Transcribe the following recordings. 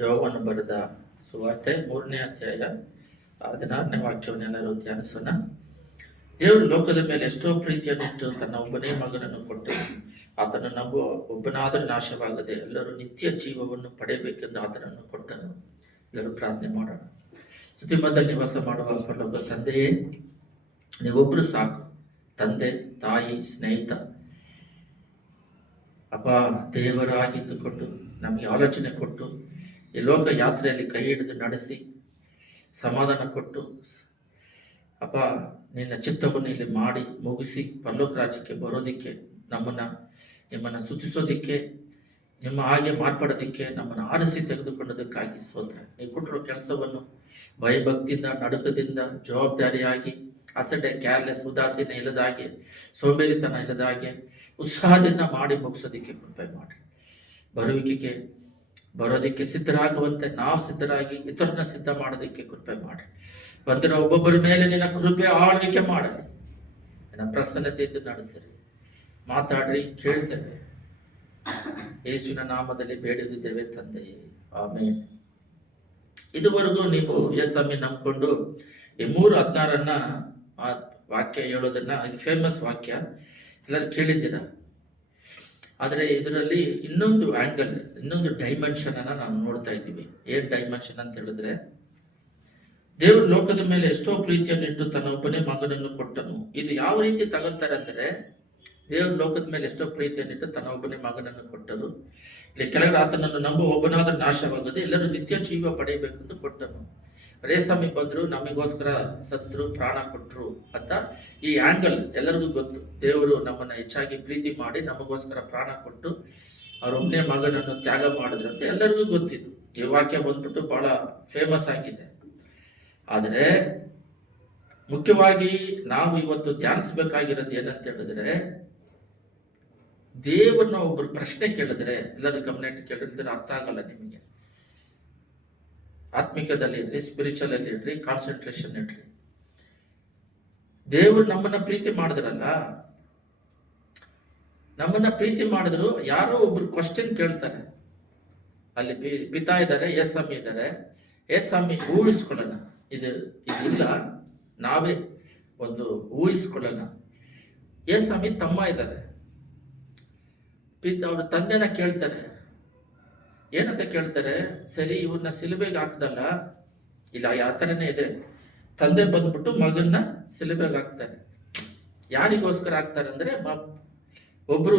ಯೋಗವನ್ನು ಬರೆದ ಸುವಾರ್ತೆ 3ನೇ ಅಧ್ಯಾಯ 16ನೇ ವಾಕ್ಯವನ್ನೆಲ್ಲರೂ ಧ್ಯಾನಿಸೋಣ. ದೇವರು ಲೋಕದ ಮೇಲೆ ಎಷ್ಟೋ ಪ್ರೀತಿಯನ್ನಿಟ್ಟು ತನ್ನ ಒಬ್ಬನೇ ಮಗನನ್ನು ಕೊಟ್ಟು ಆತನು ನಂಬುವ ಒಬ್ಬನಾದರೂ ನಾಶವಾಗದೆ ಎಲ್ಲರೂ ನಿತ್ಯ ಜೀವವನ್ನು ಪಡೆಯಬೇಕೆಂದು ಆತನನ್ನು ಕೊಟ್ಟನು. ಎಲ್ಲರೂ ಪ್ರಾರ್ಥನೆ ಮಾಡೋಣ. ಸ್ತುತಿಮಧ್ಯದಲ್ಲಿ ನಿವಾಸ ಮಾಡುವ ಪರಲೋಕ ತಂದೆಯೇ, ನೀವೊಬ್ಬರು ಸಾಕು. ತಂದೆ, ತಾಯಿ, ಸ್ನೇಹಿತ, ಅಪ್ಪ, ದೇವರಾಗಿದ್ದುಕೊಂಡು ನಮಗೆ ಆಲೋಚನೆ ಕೊಟ್ಟು ಈ ಲೋಕ ಯಾತ್ರೆಯಲ್ಲಿ ಕೈ ಹಿಡಿದು ನಡೆಸಿ ಸಮಾಧಾನ ಕೊಟ್ಟು ಅಪ್ಪ ನಿನ್ನ ಚಿತ್ತವನ್ನು ಇಲ್ಲಿ ಮಾಡಿ ಮುಗಿಸಿ ಪರಲೋಕ ರಾಜ್ಯಕ್ಕೆ ಬರೋದಕ್ಕೆ ನಿಮ್ಮನ್ನು ಸ್ತುತಿಸೋದಕ್ಕೆ, ನಿಮ್ಮ ಹಾಗೆ ಮಾರ್ಪಡೋದಕ್ಕೆ ನಮ್ಮನ್ನು ಆರಿಸಿ ತೆಗೆದುಕೊಂಡದಕ್ಕಾಗಿ ಸ್ತೋತ್ರ. ನೀವು ಕೊಟ್ಟಿರೋ ಕೆಲಸವನ್ನು ಭಯಭಕ್ತಿಯಿಂದ, ನಡುಕದಿಂದ, ಜವಾಬ್ದಾರಿಯಾಗಿ, ಅಸಡೆ, ಕೇರ್ಲೆಸ್, ಉದಾಸೀನ ಇಲ್ಲದ ಹಾಗೆ, ಸೋಂಬೇರಿತನ ಇಲ್ಲದ ಹಾಗೆ ಉತ್ಸಾಹದಿಂದ ಮಾಡಿ ಮುಗಿಸೋದಕ್ಕೆ ಕೃಪೆ ಮಾಡಿ. ಬರೋದಕ್ಕೆ ಸಿದ್ಧರಾಗುವಂತೆ ನಾವು ಸಿದ್ಧರಾಗಿ ಇತರನ್ನ ಸಿದ್ಧ ಮಾಡೋದಕ್ಕೆ ಕೃಪೆ ಮಾಡಿ. ಬಂದಿರೋ ಒಬ್ಬೊಬ್ಬರ ಮೇಲೆ ನಿನ್ನ ಕೃಪೆ ಆಳ್ವಿಕೆ ಮಾಡಲಿ. ನಿನ್ನ ಪ್ರಸನ್ನತೆಯಿಂದ ನಡೆಸಿರಿ, ಮಾತಾಡ್ರಿ, ಕೇಳ್ತೇವೆ. ಯೇಸುವಿನ ನಾಮದಲ್ಲಿ ಬೇಡಿದ್ದೇವೆ ತಂದೆಯೇ, ಆಮೇನ್. ಇದುವರೆಗೂ ನೀವು ಯೇಸಮ್ಮಿ ನಂಬ್ಕೊಂಡು ಈ 3:16 ಆ ವಾಕ್ಯ ಹೇಳೋದನ್ನ, ಇದು ಫೇಮಸ್ ವಾಕ್ಯ, ಎಲ್ಲರೂ ಕೇಳಿದ್ದೀರ. ಆದರೆ ಇದರಲ್ಲಿ ಇನ್ನೊಂದು ಆ್ಯಂಗಲ್, ಇನ್ನೊಂದು ಡೈಮೆನ್ಷನ್ ಅನ್ನ ನಾವು ನೋಡ್ತಾ ಇದ್ದೀವಿ. ಏನ್ ಡೈಮೆನ್ಷನ್ ಅಂತ ಹೇಳಿದ್ರೆ, ದೇವರು ಲೋಕದ ಮೇಲೆ ಎಷ್ಟೋ ಪ್ರೀತಿಯನ್ನು ಇಟ್ಟು ತನ್ನ ಒಬ್ಬನೇ ಮಗನನ್ನು ಕೊಟ್ಟನು. ಇದು ಯಾವ ರೀತಿ ತಗೋತಾರೆ ಅಂದರೆ, ದೇವರು ಲೋಕದ ಮೇಲೆ ಎಷ್ಟೋ ಪ್ರೀತಿಯನ್ನಿಟ್ಟು ತನ್ನ ಒಬ್ಬನೇ ಮಗನನ್ನು ಕೊಟ್ಟರು. ಇಲ್ಲಿ ಕೆಳಗಡೆ ಆತನನ್ನು ನಂಬುವ ಒಬ್ಬನಾದರೂ ನಾಶವಾಗದೆ ಎಲ್ಲರೂ ನಿತ್ಯ ಜೀವ ಪಡೆಯಬೇಕೆಂದು ಕೊಟ್ಟನು. ರೇಸಮ್ಮಿ ಬಂದರು, ನಮಗೋಸ್ಕರ ಸತ್ರು, ಪ್ರಾಣ ಕೊಟ್ಟರು ಅಂತ ಈ ಆ್ಯಂಗಲ್ ಎಲ್ಲರಿಗೂ ಗೊತ್ತು. ದೇವರು ನಮ್ಮನ್ನು ಹೆಚ್ಚಾಗಿ ಪ್ರೀತಿ ಮಾಡಿ ನಮಗೋಸ್ಕರ ಪ್ರಾಣ ಕೊಟ್ಟು ಅವರೊಬ್ಬನೇ ಮಗನನ್ನು ತ್ಯಾಗ ಮಾಡಿದ್ರು ಅಂತ ಎಲ್ಲರಿಗೂ ಗೊತ್ತಿತ್ತು. ಈ ವಾಕ್ಯ ಬಂದ್ಬಿಟ್ಟು ಬಹಳ ಫೇಮಸ್ ಆಗಿದೆ. ಆದರೆ ಮುಖ್ಯವಾಗಿ ನಾವು ಇವತ್ತು ಧ್ಯಾನಿಸಬೇಕಾಗಿರೋದು ಏನಂತ ಹೇಳಿದ್ರೆ, ದೇವರನ್ನ ಒಬ್ಬರು ಪ್ರಶ್ನೆ ಕೇಳಿದ್ರೆ, ಎಲ್ಲರೂ ಗಮನ ಇಟ್ಟು ಕೇಳಿದ್ರೆ ಅರ್ಥ ಆಗಲ್ಲ ನಿಮಗೆ. ಆತ್ಮಿಕದಲ್ಲಿ ಇಡ್ರಿ, ಸ್ಪಿರಿಚುವಲ್ ಅಲ್ಲಿ ಇಡ್ರಿ, ಕಾನ್ಸಂಟ್ರೇಷನ್ ಇಡ್ರಿ. ದೇವರು ನಮ್ಮನ್ನ ಪ್ರೀತಿ ಮಾಡಿದ್ರಲ್ಲ, ನಮ್ಮನ್ನ ಪ್ರೀತಿ ಮಾಡಿದ್ರು. ಯಾರೋ ಒಬ್ರು ಕ್ವಶನ್ ಕೇಳ್ತಾರೆ. ಅಲ್ಲಿ ಪಿತಾ ಇದ್ದಾರೆ, ಯೇಸಮ್ಮಿ ಇದ್ದಾರೆ. ಯೇಸಮ್ಮಿ ಊಹಿಸ್ಕೊಳ್ಳೋಣ, ಇಲ್ಲ, ನಾವೇ ಒಂದು ಊಹಿಸ್ಕೊಳ್ಳೋಣ. ಯೇಸಮ್ಮಿ ತಮ್ಮ ಇದ್ದಾರೆ. ಅವ್ರ ತಂದೆನ ಕೇಳ್ತಾರೆ. ಏನಂತ ಕೇಳ್ತಾರೆ? ಸರಿ, ಇವ್ರನ್ನ ಸಿಲುಬೆಗೆ ಹಾಕ್ದಲ್ಲ, ಇಲ್ಲ, ಯಾವ ಥರನೇ ಇದೆ. ತಂದೆ ಬಂದ್ಬಿಟ್ಟು ಮಗನ್ನ ಸಿಲುಬೆಗೆ ಹಾಕ್ತಾರೆ. ಯಾರಿಗೋಸ್ಕರ ಹಾಕ್ತಾರೆ ಅಂದ್ರೆ, ಒಬ್ರು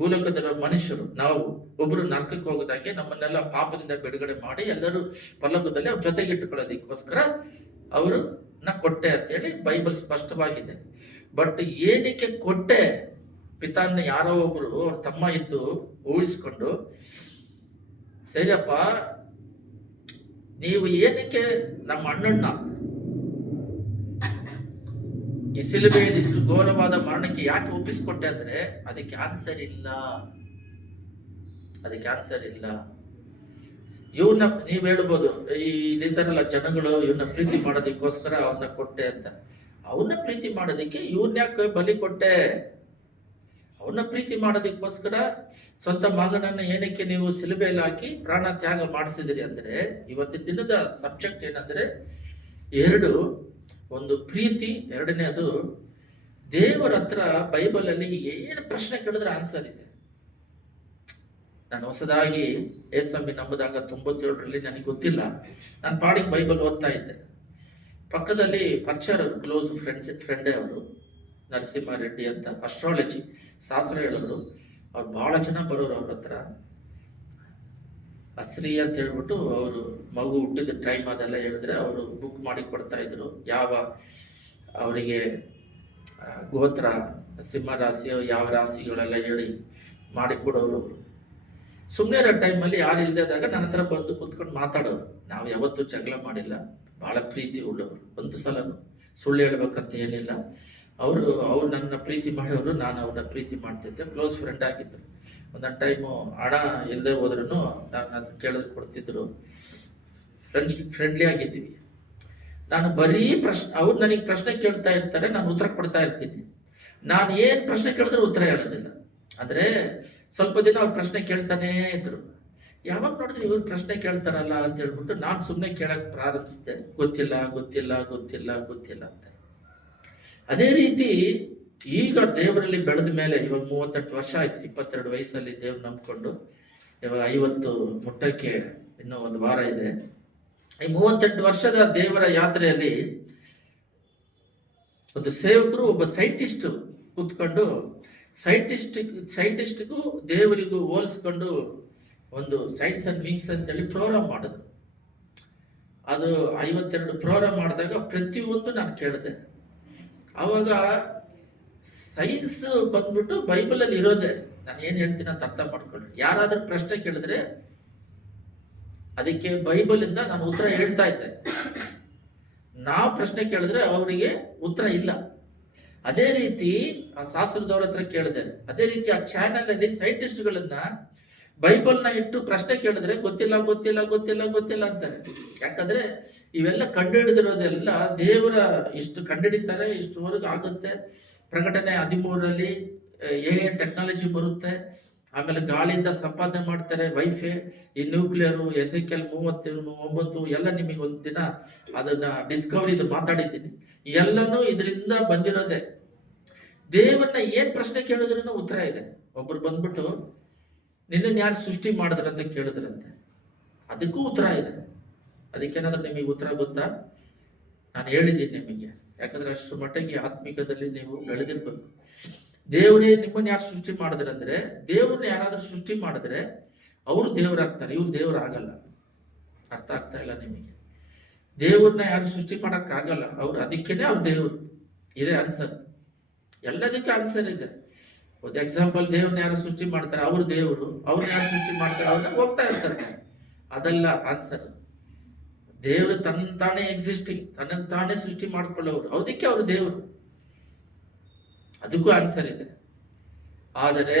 ಭೂಲೋಕದ ಮನುಷ್ಯರು, ನಾವು ಒಬ್ರು ನರಕಕ್ಕೆ ಹೋಗೋದಾಗೆ ನಮ್ಮನ್ನೆಲ್ಲ ಪಾಪದಿಂದ ಬಿಡುಗಡೆ ಮಾಡಿ ಎಲ್ಲರೂ ಪರಲೋಕದಲ್ಲಿ ಅವ್ರ ಜೊತೆಗೆ ಇಟ್ಟುಕೊಳ್ಳೋದಕ್ಕೋಸ್ಕರ ಅವರು ಕೊಟ್ಟೆ ಅಂತೇಳಿ ಬೈಬಲ್ ಸ್ಪಷ್ಟವಾಗಿದೆ. ಬಟ್ ಏನಕ್ಕೆ ಕೊಟ್ಟೆ? ಪಿತಾನ್ನ ಯಾರೋ ಒಬ್ರು ಅವ್ರ ತಮ್ಮ ಇದ್ದು ಊಹಿಸ್ಕೊಂಡು, ಸರಿಯಪ್ಪ, ನೀವು ಏನಕ್ಕೆ ನಮ್ಮ ಅಣ್ಣನ್ನ ಈ ಸಿಲುಬೆಯಲ್ಲಿ ಇಷ್ಟು ಘೋರವಾದ ಮರಣಕ್ಕೆ ಯಾಕೆ ಒಪ್ಪಿಸ್ಕೊಟ್ಟೆ ಅಂದ್ರೆ, ಅದಕ್ಕೆ ಆನ್ಸರ್ ಇಲ್ಲ. ಇವ್ರನ್ನ ನೀವು ಹೇಳ್ಬೋದು, ಈ ಥರ ಜನಗಳು ಇವ್ರನ್ನ ಪ್ರೀತಿ ಮಾಡೋದಕ್ಕೋಸ್ಕರ ಅವ್ರನ್ನ ಕೊಟ್ಟೆ ಅಂತ. ಅವ್ರನ್ನ ಪ್ರೀತಿ ಮಾಡೋದಕ್ಕೆ ಇವ್ರನ್ನ ಯಾಕೆ ಬಲಿ ಕೊಟ್ಟೆ? ಅವ್ರನ್ನ ಪ್ರೀತಿ ಮಾಡೋದಕ್ಕೋಸ್ಕರ ಸ್ವಂತ ಮಗನನ್ನು ಏನಕ್ಕೆ ನೀವು ಸಿಲುಬೆಯಲ್ಲಿ ಹಾಕಿ ಪ್ರಾಣ ತ್ಯಾಗ ಮಾಡಿಸಿದಿರಿ ಅಂದ್ರೆ, ಇವತ್ತಿನ ದಿನದ ಸಬ್ಜೆಕ್ಟ್ ಏನಂದ್ರೆ ಎರಡು. ಒಂದು ಪ್ರೀತಿ, ಎರಡನೇದು ದೇವರ ಹತ್ರ ಬೈಬಲ್ ಅಲ್ಲಿ ಏನು ಪ್ರಶ್ನೆ ಕೇಳಿದ್ರೆ ಆನ್ಸರ್ ಇದೆ. ನಾನು ಹೊಸದಾಗಿ ಯೇಸಮ್ಮಿ ನಂಬುದಾಗ 97ರಲ್ಲಿ ನನಗೆ ಗೊತ್ತಿಲ್ಲ, ನಾನು ಪಾಡಿಗೆ ಬೈಬಲ್ ಓದ್ತಾ ಇದ್ದೆ. ಪಕ್ಕದಲ್ಲಿ ಪರಿಚಯರು, ಕ್ಲೋಸ್ ಫ್ರೆಂಡೇ ಅವರು, ನರಸಿಂಹ ರೆಡ್ಡಿ ಅಂತ, ಅಸ್ಟ್ರಾಲಜಿ ಶಾಸ್ತ್ರ ಹೇಳೋರು. ಅವ್ರು ಬಹಳ ಜನ ಬರೋರು ಅವ್ರ ಹತ್ರ. ಅಸ್ರಿ ಅಂತ ಹೇಳ್ಬಿಟ್ಟು ಅವರು ಮಗು ಹುಟ್ಟಿದ ಟೈಮ್ ಅದೆಲ್ಲ ಹೇಳಿದ್ರೆ ಅವರು ಬುಕ್ ಮಾಡಿ ಕೊಡ್ತಾ ಇದ್ರು. ಯಾವ ಅವರಿಗೆ ಗೋತ್ರ, ಸಿಂಹ ರಾಶಿ, ಯಾವ ರಾಶಿಗಳೆಲ್ಲ ಹೇಳಿ ಮಾಡಿಕೊಡೋರು. ಸುಮ್ಮನೆ ಇರೋ ಟೈಮಲ್ಲಿ ಯಾರು ಇಲ್ದೇದಾಗ ನನ್ನ ಹತ್ರ ಬಂದು ಕುತ್ಕೊಂಡು ಮಾತಾಡೋರು. ನಾವು ಯಾವತ್ತೂ ಜಗಳ ಮಾಡಿಲ್ಲ, ಬಹಳ ಪ್ರೀತಿ ಉಳ್ಳವರು. ಒಂದು ಸಲನು ಸುಳ್ಳು ಹೇಳ್ಬೇಕಂತ ಏನಿಲ್ಲ. ಅವ್ರು ನನ್ನ ಪ್ರೀತಿ ಮಾಡೋರು, ನಾನು ಅವ್ರನ್ನ ಪ್ರೀತಿ ಮಾಡ್ತಿದ್ದೆ. ಕ್ಲೋಸ್ ಫ್ರೆಂಡ್ ಆಗಿದ್ದರು. ಒಂದೊಂದು ಟೈಮು ಹಣ ಇಲ್ಲದೆ ಹೋದ್ರೂ ನಾನು ಅದನ್ನು ಕೇಳಿದ್ರೆ ಕೊಡ್ತಿದ್ರು. ಫ್ರೆಂಡ್ಲಿ ಆಗಿದ್ದೀವಿ. ನಾನು ಬರೀ ಅವ್ರು ನನಗೆ ಪ್ರಶ್ನೆ ಕೇಳ್ತಾ ಇರ್ತಾರೆ, ನಾನು ಉತ್ತರ ಕೊಡ್ತಾ ಇರ್ತೀನಿ. ನಾನು ಏನು ಪ್ರಶ್ನೆ ಕೇಳಿದ್ರೆ ಉತ್ತರ ಹೇಳೋದಿಲ್ಲ. ಅಂದರೆ ಸ್ವಲ್ಪ ದಿನ ಅವ್ರು ಪ್ರಶ್ನೆ ಕೇಳ್ತಾನೇ ಇದ್ರು. ಯಾವಾಗ ನೋಡಿದ್ರೆ ಇವ್ರು ಪ್ರಶ್ನೆ ಕೇಳ್ತಾರಲ್ಲ ಅಂತ ಹೇಳ್ಬಿಟ್ಟು ನಾನು ಸುಮ್ಮನೆ ಕೇಳಕ್ ಪ್ರಾರಂಭಿಸಿದೆ, ಗೊತ್ತಿಲ್ಲ ಗೊತ್ತಿಲ್ಲ ಗೊತ್ತಿಲ್ಲ ಗೊತ್ತಿಲ್ಲ ಅಂತ. ಅದೇ ರೀತಿ ಈಗ ದೇವರಲ್ಲಿ ಬೆಳೆದ ಮೇಲೆ ಇವಾಗ 38 ವರ್ಷ ಆಯ್ತು, 22 ವಯಸ್ಸಲ್ಲಿ ದೇವ್ರು ನಂಬ್ಕೊಂಡು ಇವಾಗ 50 ಮುಟ್ಟಕ್ಕೆ ಇನ್ನೂ ಒಂದು ವಾರ ಇದೆ. ಈ 38 ವರ್ಷದ ದೇವರ ಯಾತ್ರೆಯಲ್ಲಿ ಒಂದು ಸೇವಕರು, ಒಬ್ಬ ಸೈಂಟಿಸ್ಟ್ ಕೂತ್ಕೊಂಡು ಸೈಂಟಿಸ್ಟ್ಗೂ ದೇವರಿಗೂ ಹೋಲಿಸ್ಕೊಂಡು ಒಂದು ಸೈನ್ಸ್ ಅಂಡ್ ವಿಂಗ್ಸ್ ಅಂತೇಳಿ ಪ್ರೋಗ್ರಾಮ್ ಮಾಡಿದ್ರು. ಅದು 52 ಪ್ರೋಗ್ರಾಮ್ ಮಾಡಿದಾಗ ಪ್ರತಿಯೊಂದು ನಾನು ಕೇಳಿದೆ. ಆವಾಗ ಸೈನ್ಸ್ ಬಂದ್ಬಿಟ್ಟು ಬೈಬಲಲ್ಲಿ ಇರೋದೆ, ನಾನು ಏನು ಹೇಳ್ತೀನಿ ಅಂತ ಅರ್ಥ ಮಾಡ್ಕೊಳ್ಳಿ. ಯಾರಾದ್ರೂ ಪ್ರಶ್ನೆ ಕೇಳಿದ್ರೆ ಅದಕ್ಕೆ ಬೈಬಲಿಂದ ನಾನು ಉತ್ತರ ಹೇಳ್ತಾ ಇದ್ದೆ. ನಾವು ಪ್ರಶ್ನೆ ಕೇಳಿದ್ರೆ ಅವರಿಗೆ ಉತ್ತರ ಇಲ್ಲ. ಅದೇ ರೀತಿ ಆ ಶಾಸ್ತ್ರದವ್ರ ಹತ್ರ ಕೇಳಿದೆ. ಅದೇ ರೀತಿ ಆ ಚಾನೆಲ್ ಅಲ್ಲಿ ಸೈಂಟಿಸ್ಟ್ಗಳನ್ನ ಬೈಬಲ್ನ ಇಟ್ಟು ಪ್ರಶ್ನೆ ಕೇಳಿದ್ರೆ ಗೊತ್ತಿಲ್ಲ ಗೊತ್ತಿಲ್ಲ ಗೊತ್ತಿಲ್ಲ ಗೊತ್ತಿಲ್ಲ ಅಂತಾರೆ. ಯಾಕಂದ್ರೆ ಇವೆಲ್ಲ ಕಂಡುಹಿಡಿದಿರೋದೆಲ್ಲ ದೇವರ ಇಷ್ಟು ಕಂಡುಹಿಡಿತಾರೆ, ಇಷ್ಟುವರೆಗೂ ಆಗುತ್ತೆ. ಪ್ರಕಟಣೆ 13ರಲ್ಲಿ ಟೆಕ್ನಾಲಜಿ ಬರುತ್ತೆ. ಆಮೇಲೆ ಗಾಳಿಯಿಂದ ಸಂಪಾದನೆ ಮಾಡ್ತಾರೆ, ವೈಫೈ, ಈ ನ್ಯೂಕ್ಲಿಯರು, ಎಸೆಕೆಲ್ 39 ಎಲ್ಲ ನಿಮಗೆ ಒಂದು ದಿನ ಅದನ್ನ ಡಿಸ್ಕವರಿದು ಮಾತಾಡಿದ್ದೀನಿ. ಎಲ್ಲನೂ ಇದರಿಂದ ಬಂದಿರೋದೆ. ದೇವರನ್ನ ಏನ್ ಪ್ರಶ್ನೆ ಕೇಳಿದ್ರೂ ಉತ್ತರ ಇದೆ. ಒಬ್ರು ಬಂದ್ಬಿಟ್ಟು ನಿನ್ನನ್ನು ಯಾರು ಸೃಷ್ಟಿ ಮಾಡಿದ್ರಂತ ಕೇಳಿದ್ರಂತೆ, ಅದಕ್ಕೂ ಉತ್ತರ ಇದೆ. ಅದಕ್ಕೇನಾದ್ರೂ ನಿಮಗೆ ಉತ್ತರ ಗೊತ್ತಾ? ನಾನು ಹೇಳಿದ್ದೀನಿ ನಿಮಗೆ. ಯಾಕಂದ್ರೆ ಅಷ್ಟು ಮಟ್ಟಿಗೆ ಆತ್ಮಿಕದಲ್ಲಿ ನೀವು ಬೆಳೆದಿರ್ಬೇಕು. ದೇವರೇ ನಿಮ್ಮನ್ನ ಯಾರು ಸೃಷ್ಟಿ ಮಾಡಿದ್ರಂದ್ರೆ, ದೇವ್ರನ್ನ ಯಾರಾದ್ರೂ ಸೃಷ್ಟಿ ಮಾಡಿದ್ರೆ ಅವರು ದೇವರಾಗ್ತಾರೆ, ಇವ್ರು ದೇವರಾಗಲ್ಲ. ಅರ್ಥ ಆಗ್ತಾ ಇಲ್ಲ ನಿಮಗೆ? ದೇವ್ರನ್ನ ಯಾರು ಸೃಷ್ಟಿ ಮಾಡಕ್ ಆಗಲ್ಲ, ಅವ್ರು ಅದಕ್ಕೇನೆ ಅವ್ರು ದೇವ್ರು. ಇದೇ ಆನ್ಸರ್, ಎಲ್ಲದಕ್ಕೆ ಆನ್ಸರ್ ಇದೆ. ಒಂದು ಎಕ್ಸಾಂಪಲ್, ದೇವ್ರನ್ನ ಯಾರು ಸೃಷ್ಟಿ ಮಾಡ್ತಾರೆ ಅವ್ರು ದೇವರು, ಅವ್ರನ್ನ ಯಾರು ಸೃಷ್ಟಿ ಮಾಡ್ತಾರೆ ಅವ್ರನ್ನ ಹೋಗ್ತಾ ಇರ್ತಾರೆ. ಅದೆಲ್ಲ ಆನ್ಸರ್. ದೇವರು ತನ್ನ ತಾನೇ ಎಕ್ಸಿಸ್ಟಿಂಗ್, ತನ್ನನ್ನು ತಾನೇ ಸೃಷ್ಟಿ ಮಾಡ್ಕೊಳ್ಳೋರು, ಅದಕ್ಕೆ ಅವರು ದೇವರು. ಅದಕ್ಕೂ ಆನ್ಸರ್ ಇದೆ. ಆದರೆ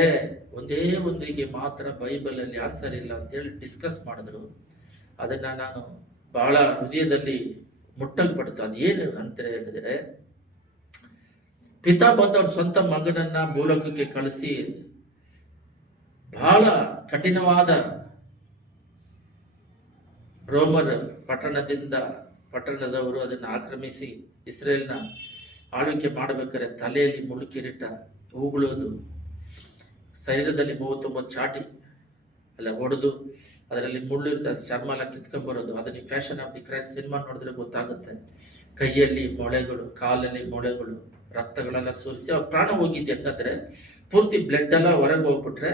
ಒಂದೇ ಒಂದಿಗೆ ಮಾತ್ರ ಬೈಬಲ್ ಅಲ್ಲಿ ಆನ್ಸರ್ ಇಲ್ಲ ಅಂತೇಳಿ ಡಿಸ್ಕಸ್ ಮಾಡಿದ್ರು. ಅದನ್ನ ನಾನು ಬಹಳ ಹೃದಯದಲ್ಲಿ ಮುಟ್ಟಲ್ಪಡ್ತು. ಅದೇನು ಅಂತ ಹೇಳಿದ್ರೆ, ಪಿತಾ ಬಂದು ಅವ್ರ ಸ್ವಂತ ಮಗನನ್ನ ಭೂಲೋಕಕ್ಕೆ ಕಳಿಸಿ ಬಹಳ ಕಠಿಣವಾದ ರೋಮರ್ ಪಟ್ಟಣದವರು ಅದನ್ನು ಆಕ್ರಮಿಸಿ ಇಸ್ರೇಲ್ನ ಆಳ್ವಿಕೆ ಮಾಡಬೇಕಾದ್ರೆ ತಲೆಯಲ್ಲಿ ಮುಳುಕಿರೀಟ, ಉಗುಳೋದು, ಶರೀರದಲ್ಲಿ 39 ಚಾಟಿ ಅಲ್ಲ ಹೊಡೆದು ಅದರಲ್ಲಿ ಮುಳ್ಳಿರ್ತ ಚರ್ಮ ಎಲ್ಲ ಕಿತ್ಕೊಂಡ್ಬರೋದು. ಅದನ್ನ fashion of the Christ cinema ನೋಡಿದ್ರೆ ಗೊತ್ತಾಗುತ್ತೆ. ಕೈಯಲ್ಲಿ ಮೊಳೆಗಳು, ಕಾಲಲ್ಲಿ ಮೊಳೆಗಳು, ರಕ್ತಗಳೆಲ್ಲ ಸುರಿಸಿ ಅವ್ರ ಪ್ರಾಣ ಹೋಗಿದ್ದೆ. ಯಾಕಂದ್ರೆ ಪೂರ್ತಿ ಬ್ಲಡ್ ಎಲ್ಲ ಹೊರಗೆ ಹೋಗ್ಬಿಟ್ರೆ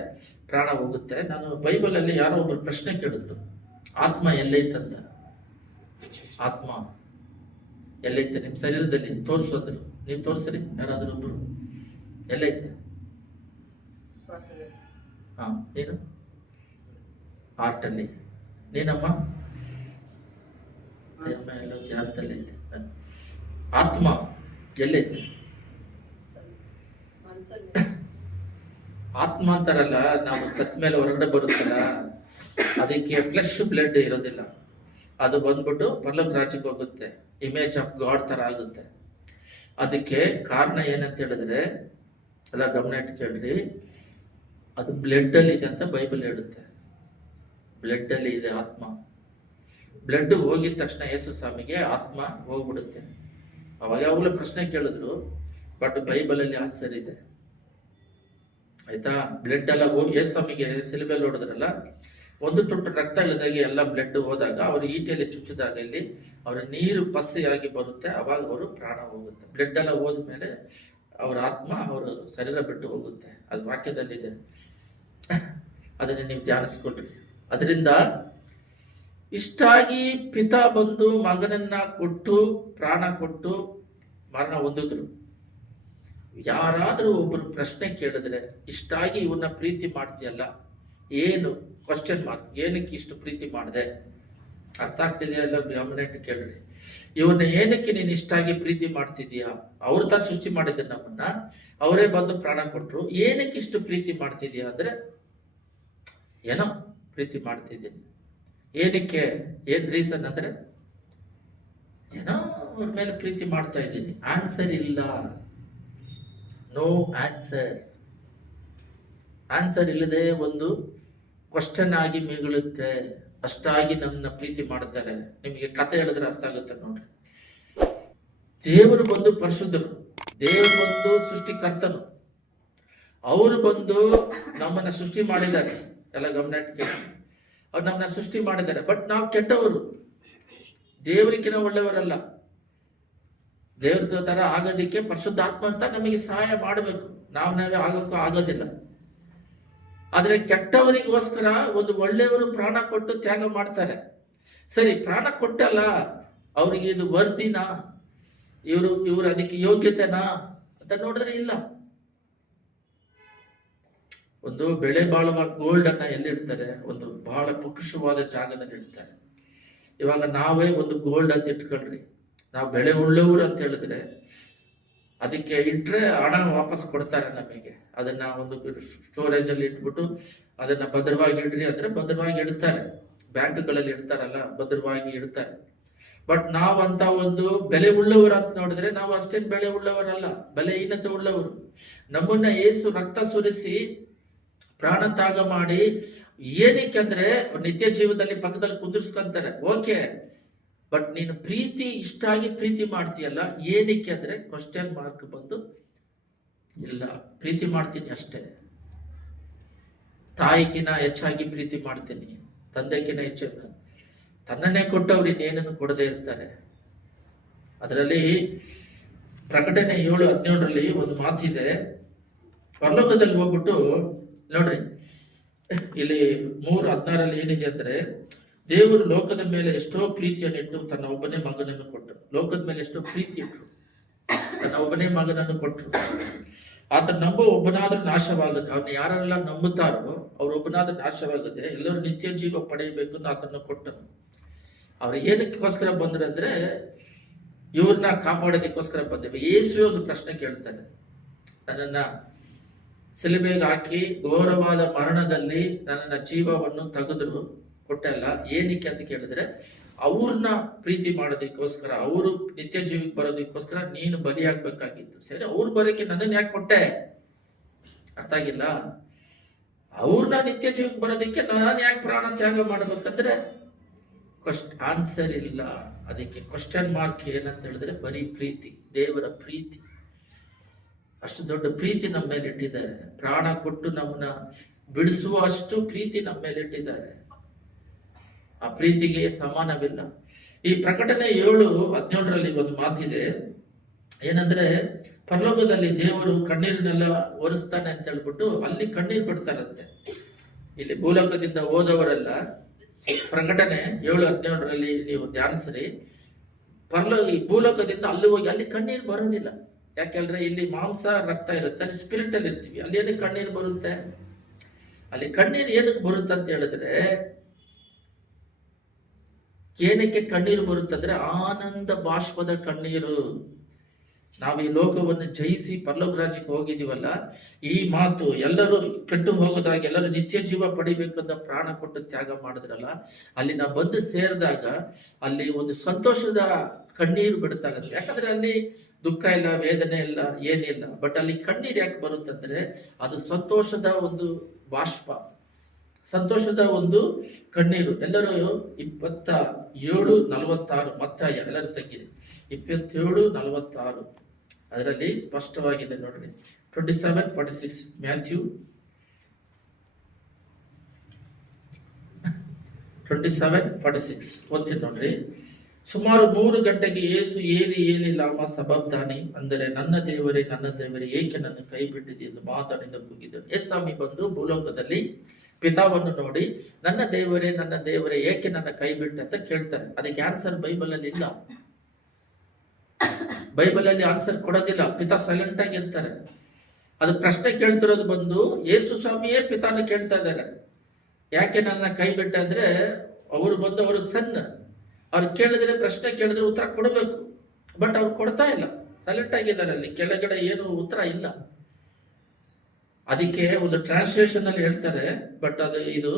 ಪ್ರಾಣ ಹೋಗುತ್ತೆ. ನಾನು ಬೈಬಲಲ್ಲಿ ಯಾರೋ ಒಬ್ರು ಪ್ರಶ್ನೆ ಕೇಳಿದ್ರು, ಆತ್ಮ ಎಲ್ಲೈತಂತ. ಆತ್ಮ ಎಲ್ಲೈತೆ ನಿಮ್ಮ ಶರೀರದಲ್ಲಿ ತೋರಿಸು ಅಂದ್ರು. ನೀವು ತೋರಿಸ್ರಿ ಯಾರಾದ್ರೂ ಒಬ್ರು, ಎಲ್ಲೈತೆ? ಹಾ, ನೀನು ಹಾರ್ಟಲ್ಲಿ, ನೀನಮ್ಮ ಎಲ್ಲೋ ಧ್ಯಾನದಲ್ಲಿ ಐತೆ. ಆತ್ಮ ಎಲ್ಲೈತೆ? ಆತ್ಮ ಅಂತಾರಲ್ಲ, ನಾವು ಸತ್ ಮೇಲೆ ಹೊರಗಡೆ ಬರುತ್ತಲ್ಲ, ಅದಕ್ಕೆ ಫ್ಲೆಶ್ ಬ್ಲಡ್ ಇರೋದಿಲ್ಲ. ಅದು ಬಂದ್ಬಿಟ್ಟು ಪರಲೋಕ ರಾಜ್ಯಕ್ಕೆ ಹೋಗುತ್ತೆ, ಇಮೇಜ್ ಆಫ್ ಗಾಡ್ ತರ ಆಗುತ್ತೆ. ಅದಕ್ಕೆ ಕಾರಣ ಏನಂತ ಹೇಳಿದ್ರೆ, ಎಲ್ಲ ಗಮನ ಇಟ್ಟು ಕೇಳ್ರಿ, ಅದು ಬ್ಲಡ್ ಅಲ್ಲಿ ಇದೆ ಅಂತ ಬೈಬಲ್ ಹೇಳುತ್ತೆ. ಬ್ಲಡ್ ಅಲ್ಲಿ ಇದೆ ಆತ್ಮ. ಬ್ಲಡ್ ಹೋಗಿದ ತಕ್ಷಣ ಯೇಸು ಸ್ವಾಮಿಗೆ ಆತ್ಮ ಹೋಗ್ಬಿಡುತ್ತೆ. ಅವಾಗ ಯಾವಾಗಲೂ ಪ್ರಶ್ನೆ ಕೇಳಿದ್ರು, ಬಟ್ ಬೈಬಲ್ ಅಲ್ಲಿ ಆನ್ಸರ್ ಇದೆ. ಆಯ್ತಾ? ಬ್ಲಡ್ ಎಲ್ಲ ಹೋಗಿ ಯೇಸು ಸ್ವಾಮಿಗೆ ಸಿಲುಬೆಯಲ್ಲಿ ಹೊಡೆದ್ರಲ್ಲ, ಒಂದು ತುಟ್ಟು ರಕ್ತ ಇಳಿದಾಗ ಎಲ್ಲ ಬ್ಲಡ್ ಹೋದಾಗ, ಅವರು ಈಟಿಯಲ್ಲಿ ಚುಚ್ಚಿದಾಗ ಇಲ್ಲಿ ಅವರ ನೀರು ಪಸೆಯಾಗಿ ಬರುತ್ತೆ. ಅವಾಗ ಅವರು ಪ್ರಾಣ ಹೋಗುತ್ತೆ. ಬ್ಲಡ್ ಎಲ್ಲ ಹೋದ್ಮೇಲೆ ಅವರ ಆತ್ಮ ಅವರ ಶರೀರ ಬಿಟ್ಟು ಹೋಗುತ್ತೆ. ಅದು ವಾಕ್ಯದಲ್ಲಿದೆ, ಅದನ್ನ ನೀವು ಧ್ಯಾನಿಸ್ಕೊಳ್ರಿ. ಅದರಿಂದ ಇಷ್ಟಾಗಿ ಪಿತಾ ಬಂದು ಮಗನನ್ನ ಕೊಟ್ಟು ಪ್ರಾಣ ಕೊಟ್ಟು ಮರಣ ಹೊಂದಿದ್ರು. ಯಾರಾದ್ರೂ ಒಬ್ರು ಪ್ರಶ್ನೆ ಕೇಳಿದ್ರೆ, ಇಷ್ಟಾಗಿ ಇವನ್ನ ಪ್ರೀತಿ ಮಾಡ್ತೀಯಲ್ಲ, ಏನು ಕ್ವಶನ್ ಮಾರ್ಕ್, ಏನಕ್ಕೆ ಇಷ್ಟು ಪ್ರೀತಿ ಮಾಡಿದೆ? ಅರ್ಥ ಆಗ್ತಿದೆಯಾ? ಎಲ್ಲ ಗಮನಿಟ್ಟು ಕೇಳ್ರಿ. ಇವನ್ನ ಏನಕ್ಕೆ ನೀನು ಇಷ್ಟಾಗಿ ಪ್ರೀತಿ ಮಾಡ್ತಿದೀಯಾ? ಅವ್ರ ತಾ ಸೃಷ್ಟಿ ಮಾಡಿದ್ರು ನಮ್ಮನ್ನ, ಅವರೇ ಬಂದು ಪ್ರಾಣ ಕೊಟ್ರು. ಏನಕ್ಕೆ ಇಷ್ಟು ಪ್ರೀತಿ ಮಾಡ್ತಿದೀಯಾ ಅಂದ್ರೆ, ಏನೋ ಪ್ರೀತಿ ಮಾಡ್ತಿದ್ದೀನಿ. ಏನಕ್ಕೆ, ಏನ್ ರೀಸನ್ ಅಂದ್ರೆ, ಏನೋ ಅವ್ರ ಮೇಲೆ ಪ್ರೀತಿ ಮಾಡ್ತಾ ಇದ್ದೀನಿ. ಆನ್ಸರ್ ಇಲ್ಲ, ನೋ ಆನ್ಸರ್. ಆನ್ಸರ್ ಇಲ್ಲದೆ ಒಂದು ಕ್ವಶನ್ ಆಗಿ ಮಿಗುಳುತ್ತೆ. ಅಷ್ಟಾಗಿ ನನ್ನ ಪ್ರೀತಿ ಮಾಡ್ತಾರೆ. ನಿಮಗೆ ಕತೆ ಹೇಳಿದ್ರೆ ಅರ್ಥ ಆಗುತ್ತೆ ನೋಡ್ರಿ. ದೇವರು ಬಂದು ಪರಿಶುದ್ಧರು, ದೇವರು ಬಂದು ಸೃಷ್ಟಿಕರ್ತನು, ಅವರು ಬಂದು ನಮ್ಮನ್ನ ಸೃಷ್ಟಿ ಮಾಡಿದ್ದಾರೆ. ಎಲ್ಲ ಗಮನ ಇಟ್ಕೊಳ್ಳಿ, ಅವ್ರು ನಮ್ಮನ್ನ ಸೃಷ್ಟಿ ಮಾಡಿದ್ದಾರೆ. ಬಟ್ ನಾವು ಕೆಟ್ಟವರು, ದೇವರಿಗಿನ ಒಳ್ಳೆಯವರಲ್ಲ. ದೇವ್ರ ತರ ಆಗೋದಿಕ್ಕೆ ಪರಿಶುದ್ಧಾತ್ಮ ಅಂತ ನಮಗೆ ಸಹಾಯ ಮಾಡಬೇಕು. ನಾವೇ ಆಗೋಕ್ಕೂ ಆಗೋದಿಲ್ಲ. ಆದ್ರೆ ಕೆಟ್ಟವರಿಗೋಸ್ಕರ ಒಂದು ಒಳ್ಳೆಯವರು ಪ್ರಾಣ ಕೊಟ್ಟು ತ್ಯಾಗ ಮಾಡ್ತಾರೆ. ಸರಿ, ಪ್ರಾಣ ಕೊಟ್ಟಲ್ಲ, ಅವ್ರಿಗೆ ಇದು ವರ್ದಿನಾ, ಇವರು ಅದಕ್ಕೆ ಯೋಗ್ಯತೆನಾ ಅಂತ ನೋಡಿದ್ರೆ ಇಲ್ಲ. ಒಂದು ಬೆಳೆ ಬಾಳುವ ಗೋಲ್ಡ್ ಅನ್ನ ಎಲ್ಲಿಡ್ತಾರೆ? ಒಂದು ಬಹಳ ಪುಕ್ಷವಾದ ಜಾಗದಲ್ಲಿ ಇಡ್ತಾರೆ. ಇವಾಗ ನಾವೇ ಒಂದು ಗೋಲ್ಡ್ ಅಂತ ಇಟ್ಕೊಳ್ರಿ, ನಾವು ಬೆಳೆ ಉಳ್ಳವರು ಅಂತ ಹೇಳಿದ್ರೆ ಅದಕ್ಕೆ ಇಟ್ರೆ ಹಣ ವಾಪಸ್ ಕೊಡ್ತಾರೆ ನಮಗೆ. ಅದನ್ನ ಒಂದು ಸ್ಟೋರೇಜ್ ಅಲ್ಲಿ ಇಟ್ಬಿಟ್ಟು ಅದನ್ನ ಭದ್ರವಾಗಿ ಇಡ್ರಿ ಅಂದ್ರೆ ಭದ್ರವಾಗಿ ಇಡ್ತಾರೆ. ಬ್ಯಾಂಕ್ಗಳಲ್ಲಿ ಇಡ್ತಾರಲ್ಲ, ಭದ್ರವಾಗಿ ಇಡ್ತಾರೆ. ಬಟ್ ನಾವಂತ ಒಂದು ಬೆಲೆ ಉಳ್ಳವರು ಅಂತ ನೋಡಿದ್ರೆ ನಾವು ಅಷ್ಟೇನು ಬೆಲೆ ಉಳ್ಳವರಲ್ಲ, ಬೆಲೆಹೀನತೆ ಉಳ್ಳವರು. ನಮ್ಮನ್ನ ಏಸು ರಕ್ತ ಸುರಿಸಿ ಪ್ರಾಣ ತ್ಯಾಗ ಮಾಡಿ ಏನಕ್ಕೆ ಅಂದ್ರೆ ನಿತ್ಯ ಜೀವನದಲ್ಲಿ ಪಕ್ಕದಲ್ಲಿ ಕುಂದಿರ್ಸ್ಕೊಂತಾರೆ, ಓಕೆ. ಬಟ್ ನೀನು ಪ್ರೀತಿ ಇಷ್ಟಾಗಿ ಪ್ರೀತಿ ಮಾಡ್ತೀಯಲ್ಲ, ಏನಕ್ಕೆ ಅಂದ್ರೆ ಕ್ವಶನ್ ಮಾರ್ಕ್ ಬಂದು ಇಲ್ಲ, ಪ್ರೀತಿ ಮಾಡ್ತೀನಿ ಅಷ್ಟೇ. ತಾಯಿಗಿನ ಹೆಚ್ಚಾಗಿ ಪ್ರೀತಿ ಮಾಡ್ತೀನಿ, ತಂದೆಗಿನ ಹೆಚ್ಚಾಗಿ. ತನ್ನನ್ನೇ ಕೊಟ್ಟವ್ರು ಇನ್ನೇನನ್ನು ಕೊಡದೇ ಇರ್ತಾರೆ. ಅದರಲ್ಲಿ ಪ್ರಕಟಣೆ 7:17 ಒಂದು ಮಾತಿದೆ. ಪರಲೋಕದಲ್ಲಿ ಹೋಗ್ಬಿಟ್ಟು ನೋಡ್ರಿ, ಇಲ್ಲಿ 3:16 ಏನಿದೆ ಅಂದ್ರೆ, ದೇವರು ಲೋಕದ ಮೇಲೆ ಎಷ್ಟೋ ಪ್ರೀತಿಯನ್ನಿಟ್ಟು ತನ್ನ ಒಬ್ಬನೇ ಮಗನನ್ನು ಕೊಟ್ಟರು. ಲೋಕದ ಮೇಲೆ ಎಷ್ಟೋ ಪ್ರೀತಿ ಇಟ್ಟರು, ತನ್ನ ಒಬ್ಬನೇ ಮಗನನ್ನು ಕೊಟ್ಟರು. ಆತ ನಂಬೋ ಒಬ್ಬನಾದ್ರೂ ನಾಶವಾಗದೆ, ಅವನ್ನ ಯಾರೆಲ್ಲ ನಂಬುತ್ತಾರೋ ಅವ್ರು ಒಬ್ಬನಾದ್ರೂ ನಾಶವಾಗದೆ ಎಲ್ಲರೂ ನಿತ್ಯ ಜೀವ ಪಡೆಯಬೇಕು ಅಂತ ಆತನ್ನು ಕೊಟ್ಟನು. ಅವ್ರು ಏನಕ್ಕೋಸ್ಕರ ಬಂದ್ರೆ ಅಂದ್ರೆ ಇವ್ರನ್ನ ಕಾಪಾಡೋದಕ್ಕೋಸ್ಕರ ಬಂದೇವೆ. ಯೇಸುವೆ ಒಂದು ಪ್ರಶ್ನೆ ಕೇಳ್ತಾನೆ, ನನ್ನನ್ನ ಸಿಲುಬೆಗೆ ಹಾಕಿ ಘೋರವಾದ ಮರಣದಲ್ಲಿ ನನ್ನನ್ನ ಜೀವವನ್ನು ತೆಗೆದ್ರು ಕೊಟ್ಟಲ್ಲ, ಏನಕ್ಕೆ ಅಂತ ಕೇಳಿದ್ರೆ ಅವ್ರನ್ನ ಪ್ರೀತಿ ಮಾಡೋದಕ್ಕೋಸ್ಕರ, ಅವರು ನಿತ್ಯ ಜೀವಕ್ಕೆ ಬರೋದಕ್ಕೋಸ್ಕರ ನೀನು ಬಲಿಯಾಗಬೇಕಾಗಿತ್ತು. ಸರಿ, ಅವ್ರ ಬರೋಕೆ ನನ್ನನ್ನು ಯಾಕೆ ಕೊಟ್ಟೆ? ಅರ್ಥ ಆಗಿಲ್ಲ. ಅವ್ರನ್ನ ನಿತ್ಯ ಜೀವಕ್ಕೆ ಬರೋದಕ್ಕೆ ನಾನು ಯಾಕೆ ಪ್ರಾಣ ತ್ಯಾಗ ಮಾಡ್ಬೇಕಂದ್ರೆ ಆನ್ಸರ್ ಇಲ್ಲ. ಅದಕ್ಕೆ ಕ್ವಶನ್ ಮಾರ್ಕ್ ಏನಂತ ಹೇಳಿದ್ರೆ ಬರೀ ಪ್ರೀತಿ, ದೇವರ ಪ್ರೀತಿ. ಅಷ್ಟು ದೊಡ್ಡ ಪ್ರೀತಿ ನಮ್ಮ ಮೇಲೆ ಇಟ್ಟಿದ್ದಾರೆ. ಪ್ರಾಣ ಕೊಟ್ಟು ನಮ್ಮನ್ನ ಬಿಡಿಸುವ ಅಷ್ಟು ಪ್ರೀತಿ ನಮ್ಮ ಮೇಲೆ ಇಟ್ಟಿದ್ದಾರೆ. ಆ ಪ್ರೀತಿಗೆ ಸಮಾನವಿಲ್ಲ. ಈ ಪ್ರಕಟಣೆ 7:17 ಒಂದು ಮಾತಿದೆ. ಏನಂದ್ರೆ, ಪರಲೋಕದಲ್ಲಿ ದೇವರು ಕಣ್ಣೀರನ್ನೆಲ್ಲ ಒರೆಸ್ತಾನೆ ಅಂತ ಹೇಳ್ಬಿಟ್ಟು ಅಲ್ಲಿ ಕಣ್ಣೀರು ಬಿಡ್ತಾರಂತೆ. ಇಲ್ಲಿ ಭೂಲೋಕದಿಂದ ಹೋದವರೆಲ್ಲ ಪ್ರಕಟಣೆ 7:17 ನೀವು ಧ್ಯಾನಿಸ್ರಿ. ಈ ಭೂಲೋಕದಿಂದ ಅಲ್ಲಿ ಹೋಗಿ ಅಲ್ಲಿ ಕಣ್ಣೀರು ಬರೋದಿಲ್ಲ. ಯಾಕೆಂದ್ರೆ ಇಲ್ಲಿ ಮಾಂಸ ರಕ್ತ ಇರುತ್ತೆ, ಅಲ್ಲಿ ಸ್ಪಿರಿಟ್ ಅಲ್ಲಿ ಇರ್ತೀವಿ. ಅಲ್ಲಿ ಏನಕ್ಕೆ ಕಣ್ಣೀರು ಬರುತ್ತೆ? ಅಲ್ಲಿ ಕಣ್ಣೀರು ಏನಕ್ಕೆ ಬರುತ್ತೆ ಅಂತ ಹೇಳಿದ್ರೆ, ಏನಕ್ಕೆ ಕಣ್ಣೀರು ಬರುತ್ತಂದ್ರೆ ಆನಂದ ಬಾಷ್ಪದ ಕಣ್ಣೀರು. ನಾವು ಈ ಲೋಕವನ್ನು ಜಯಿಸಿ ಪರಲೋಕ ರಾಜ್ಯಕ್ಕೆ ಹೋಗಿದೀವಲ್ಲ, ಈ ಮಾತು ಎಲ್ಲರೂ ಕೆಟ್ಟು ಹೋಗೋದಾಗಿ ಎಲ್ಲರೂ ನಿತ್ಯ ಜೀವ ಪಡಿಬೇಕಂತ ಪ್ರಾಣ ಕೊಟ್ಟು ತ್ಯಾಗ ಮಾಡಿದ್ರಲ್ಲ, ಅಲ್ಲಿ ನಾವು ಬಂದು ಸೇರಿದಾಗ ಅಲ್ಲಿ ಒಂದು ಸಂತೋಷದ ಕಣ್ಣೀರು ಬಿಡ್ತಾರೆ. ಯಾಕಂದ್ರೆ ಅಲ್ಲಿ ದುಃಖ ಇಲ್ಲ, ವೇದನೆ ಇಲ್ಲ, ಏನಿಲ್ಲ. ಬಟ್ ಅಲ್ಲಿ ಕಣ್ಣೀರು ಯಾಕೆ ಬರುತ್ತಂದ್ರೆ ಅದು ಸಂತೋಷದ ಒಂದು ಬಾಷ್ಪ, ಸಂತೋಷದ ಒಂದು ಕಣ್ಣೀರು. ಎಲ್ಲರೂ 27:46 ಮತ್ತಾಯ ಎಲ್ಲರೂ ತೆಗೀರಿ. 27:46 ಅದರಲ್ಲಿ ಸ್ಪಷ್ಟವಾಗಿದೆ ನೋಡ್ರಿ. 27:46 ಮ್ಯಾಥ್ಯೂ 27:46 ಓದ್ತೀನಿ ನೋಡ್ರಿ. ಸುಮಾರು 3 ಗಂಟೆಗೆ ಯೇಸು ಏಲಿ ಏಲಿ ಲಾಮ ಸಬಕ್ತಾನಿ ಅಂದರೆ ನನ್ನ ದೇವರೇ ಏಕೆ ನನ್ನ ಕೈ ಬಿಟ್ಟಿದೆ ಎಂದು ಮಾತಾಡಿದ ಕೂಗಿದನು. ಯೇಸ್ವಾಮಿ ಬಂದು ಭೂಲೋಕದಲ್ಲಿ ಪಿತಾವನ್ನು ನೋಡಿ ನನ್ನ ದೇವರೇ ಏಕೆ ನನ್ನ ಕೈ ಬಿಟ್ಟ ಅಂತ ಕೇಳ್ತಾರೆ. ಅದಕ್ಕೆ ಆನ್ಸರ್ ಬೈಬಲ್ ಅಲ್ಲಿ ಇಲ್ಲ. ಬೈಬಲ್ ಅಲ್ಲಿ ಆನ್ಸರ್ ಕೊಡೋದಿಲ್ಲ. ಪಿತಾ ಸೈಲೆಂಟ್ ಆಗಿ ಇರ್ತಾರೆ. ಅದು ಪ್ರಶ್ನೆ ಕೇಳ್ತಿರೋದು ಬಂದು ಯೇಸು ಸ್ವಾಮಿಯೇ ಪಿತಾನ ಕೇಳ್ತಾ ಇದ್ದಾರೆ, ಯಾಕೆ ನನ್ನ ಕೈ ಬಿಟ್ಟ ಅಂದ್ರೆ ಅವರು ಬಂದು ಅವರು ಸಣ್ಣ, ಅವ್ರು ಕೇಳಿದ್ರೆ ಪ್ರಶ್ನೆ ಕೇಳಿದ್ರೆ ಉತ್ತರ ಕೊಡಬೇಕು. ಬಟ್ ಅವ್ರು ಕೊಡ್ತಾ ಇಲ್ಲ, ಸೈಲೆಂಟ್ ಆಗಿದ್ದಾರೆ. ಅಲ್ಲಿ ಕೆಳಗಡೆ ಏನು ಉತ್ತರ ಇಲ್ಲ. ಅದಕ್ಕೆ ಒಂದು ಟ್ರಾನ್ಸ್ಲೇಷನ್ ಅಲ್ಲಿ ಹೇಳ್ತಾರೆ, ಬಟ್ ಅದು ಇದು